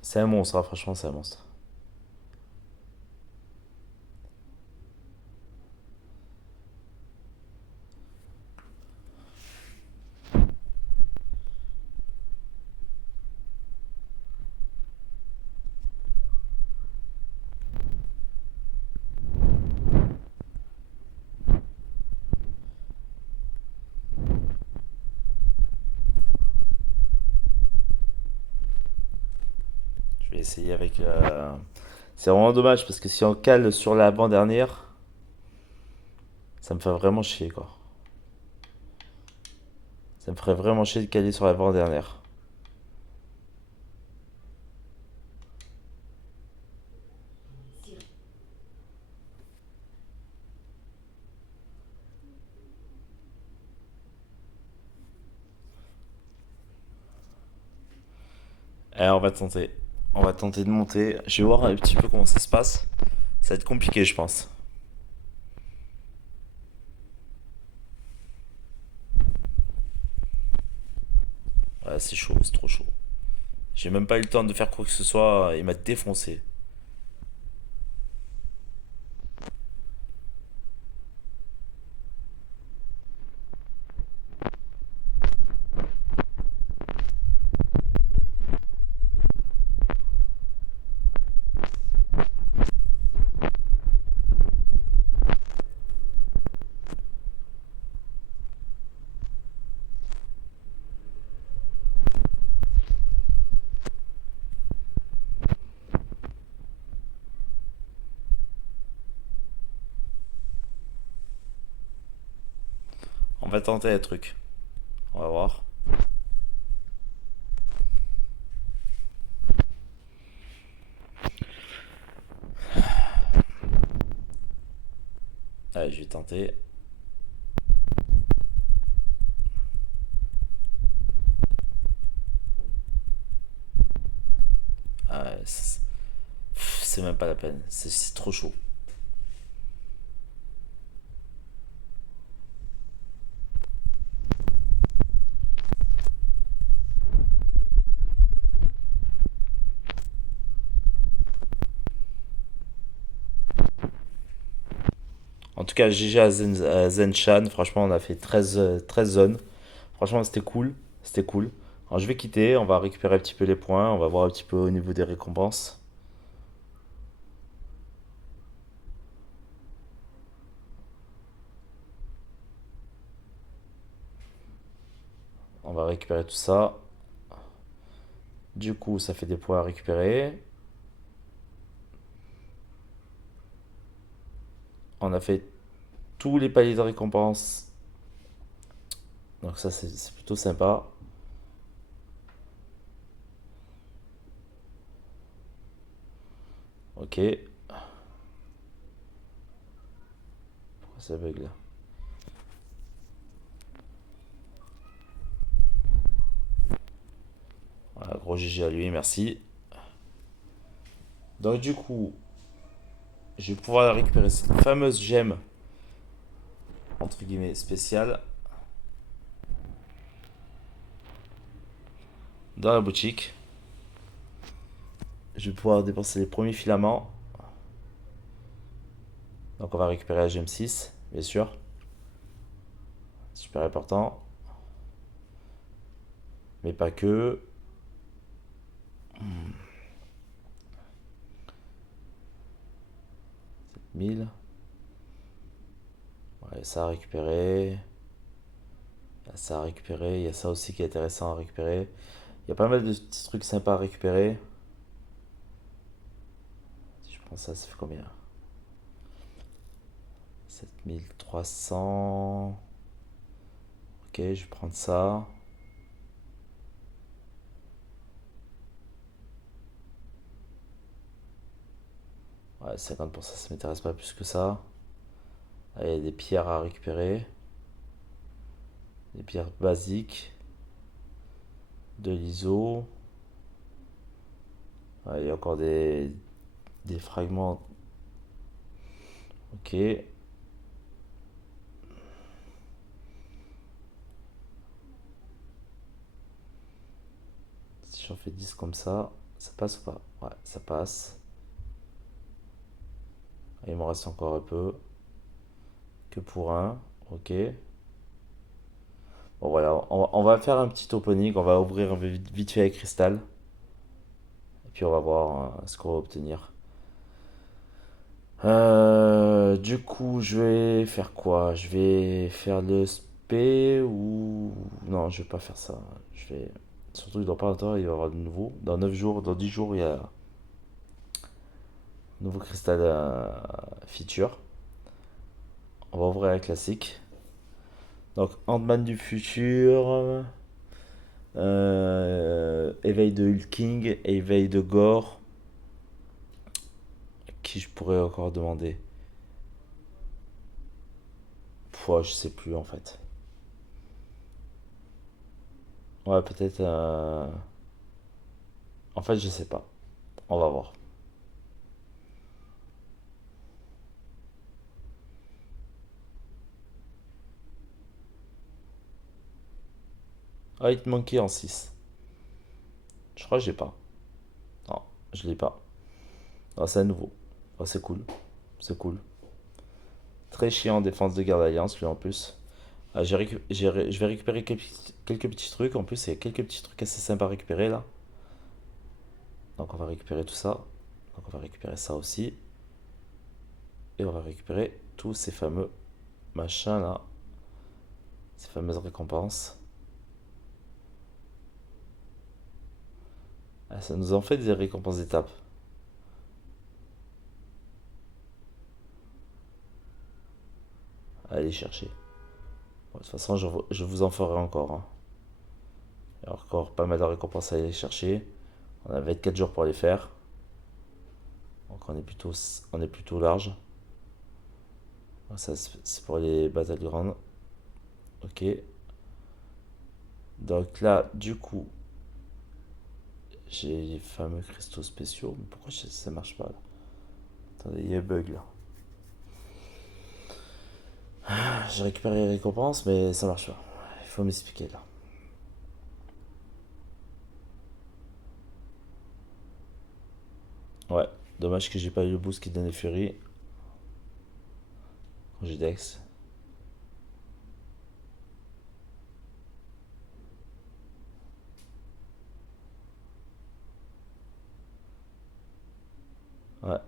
C'est un monstre, hein, franchement, c'est un monstre. vais essayer avec C'est vraiment dommage parce que si on cale sur l'avant-dernière, ça me fait vraiment chier quoi. Ça me ferait vraiment chier de caler sur l'avant-dernière. On va tenter. On va tenter de monter. Je vais voir un petit peu comment ça se passe. Ça va être compliqué, je pense. Ouais, c'est chaud, c'est trop chaud. J'ai même pas eu le temps de faire quoi que ce soit. Il m'a défoncé. On va tenter les trucs. On va voir. Allez, je vais tenter. Ah, c'est même pas la peine. C'est trop chaud. En tout cas, GG à Zenchan. Franchement, on a fait 13 zones. Franchement, c'était cool. C'était cool. Alors, je vais quitter. On va récupérer un petit peu les points. On va voir un petit peu au niveau des récompenses. On va récupérer tout ça. Du coup, ça fait des points à récupérer. On a fait tous les paliers de récompense. Donc ça, c'est plutôt sympa. Ok. Pourquoi ça bug là? Voilà, gros GG à lui, merci. Donc du coup, je vais pouvoir récupérer cette fameuse gemme, entre guillemets, spéciale, dans la boutique. Je vais pouvoir dépenser les premiers filaments. Donc on va récupérer la gemme 6, bien sûr. Super important. Mais pas que. 1000. Ouais, ça à récupérer. Il y a ça à récupérer. Il y a ça aussi qui est intéressant à récupérer. Il y a pas mal de petits trucs sympas à récupérer. Si je prends ça, ça fait combien? 7300. Ok, je vais prendre ça. Ouais, 50%, ça m'intéresse pas plus que ça. Ah, il y a des pierres à récupérer. Des pierres basiques. De l'ISO. Ouais, il y a encore des fragments. Ok. Si j'en fais 10 comme ça passe ou pas? Ouais, ça passe. Et il m'en reste encore un peu. Que pour un. Ok. Bon voilà, on va faire un petit opening. On va ouvrir vite fait avec Cristal. Et puis on va voir ce qu'on va obtenir. Du coup, je vais faire quoi? Je vais faire le spé ou... Non, je vais pas faire ça. Je vais... Surtout que dans pas longtemps, il va y avoir de nouveau. Dans 9 jours, dans 10 jours, il y a... Nouveau cristal feature. On va ouvrir la classique. Donc, Ant-Man du futur. Éveil de Hulking. Éveil de Gore. Qui je pourrais encore demander? Pouah, je sais plus en fait. Ouais, peut-être. En fait, je sais pas. On va voir. Ah, Hitmonkey en 6. Je crois que j'ai pas. Non, je l'ai pas. Ah, c'est à nouveau. Ah, c'est cool. C'est cool. Très chiant en défense de garde alliance, lui en plus. Ah, je vais récupérer quelques petits trucs. En plus, il y a quelques petits trucs assez sympas à récupérer là. Donc, on va récupérer tout ça. Donc, on va récupérer ça aussi. Et on va récupérer tous ces fameux machins là. Ces fameuses récompenses. Ah, ça nous en fait des récompenses d'étape. Allez chercher. Bon, de toute façon, je vous en ferai encore, hein. Il y a encore pas mal de récompenses à aller chercher. On a 24 jours pour les faire. Donc on est plutôt large. Ça, c'est pour les battlegrounds. Ok. Donc là, du coup, j'ai les fameux cristaux spéciaux. Mais pourquoi ça marche pas là? Attendez, il y a un bug là. J'ai récupéré les récompenses, mais ça marche pas. Il faut m'expliquer là. Ouais, dommage que j'ai pas eu le boost qui donnait Fury quand j'ai Dex. Ouais,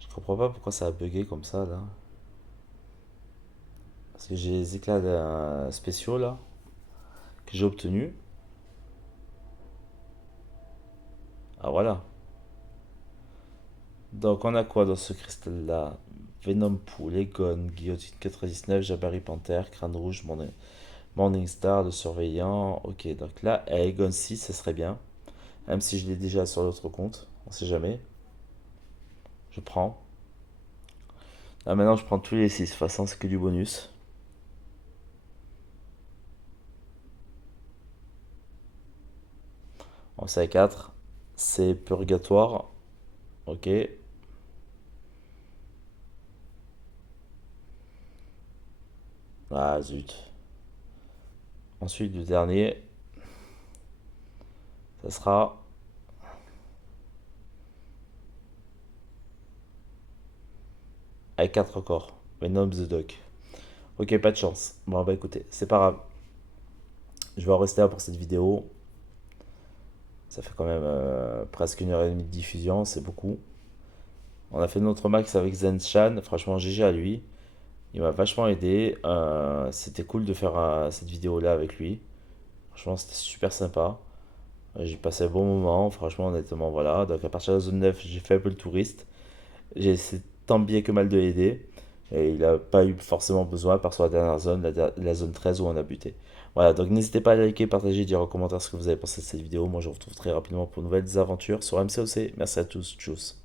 je comprends pas pourquoi ça a bugué comme ça là. Parce que j'ai les éclats spéciaux là que j'ai obtenus. Ah voilà. Donc on a quoi dans ce cristal là? Venom Pool, Egon, Guillotine 99, Jabari Panther, Crâne Rouge, Morningstar, le Surveillant. Ok, donc là, Egon 6, ça serait bien. Même si je l'ai déjà sur l'autre compte, on sait jamais. Je prends. Là maintenant, je prends tous les 6. De toute façon, c'est que du bonus. On sait à 4. C'est Purgatoire. Ok. Ah zut. Ensuite, le dernier, ça sera avec 4 encore. Venom the Doc. Ok, pas de chance. Bon, bah écoutez, c'est pas grave. Je vais en rester là pour cette vidéo. Ça fait quand même presque 1 heure et demie de diffusion, c'est beaucoup. On a fait notre max avec Zenchan. Franchement, GG à lui. Il m'a vachement aidé. C'était cool de faire cette vidéo là avec lui. Franchement, c'était super sympa. J'ai passé un bon moment, franchement, honnêtement, voilà. Donc, à partir de la zone 9, j'ai fait un peu le touriste. J'ai essayé tant bien que mal de l'aider. Et il n'a pas eu forcément besoin, par la dernière zone, la zone 13 où on a buté. Voilà, donc n'hésitez pas à liker, partager, dire en commentaire ce que vous avez pensé de cette vidéo. Moi, je vous retrouve très rapidement pour de nouvelles aventures sur MCOC. Merci à tous, tchuss.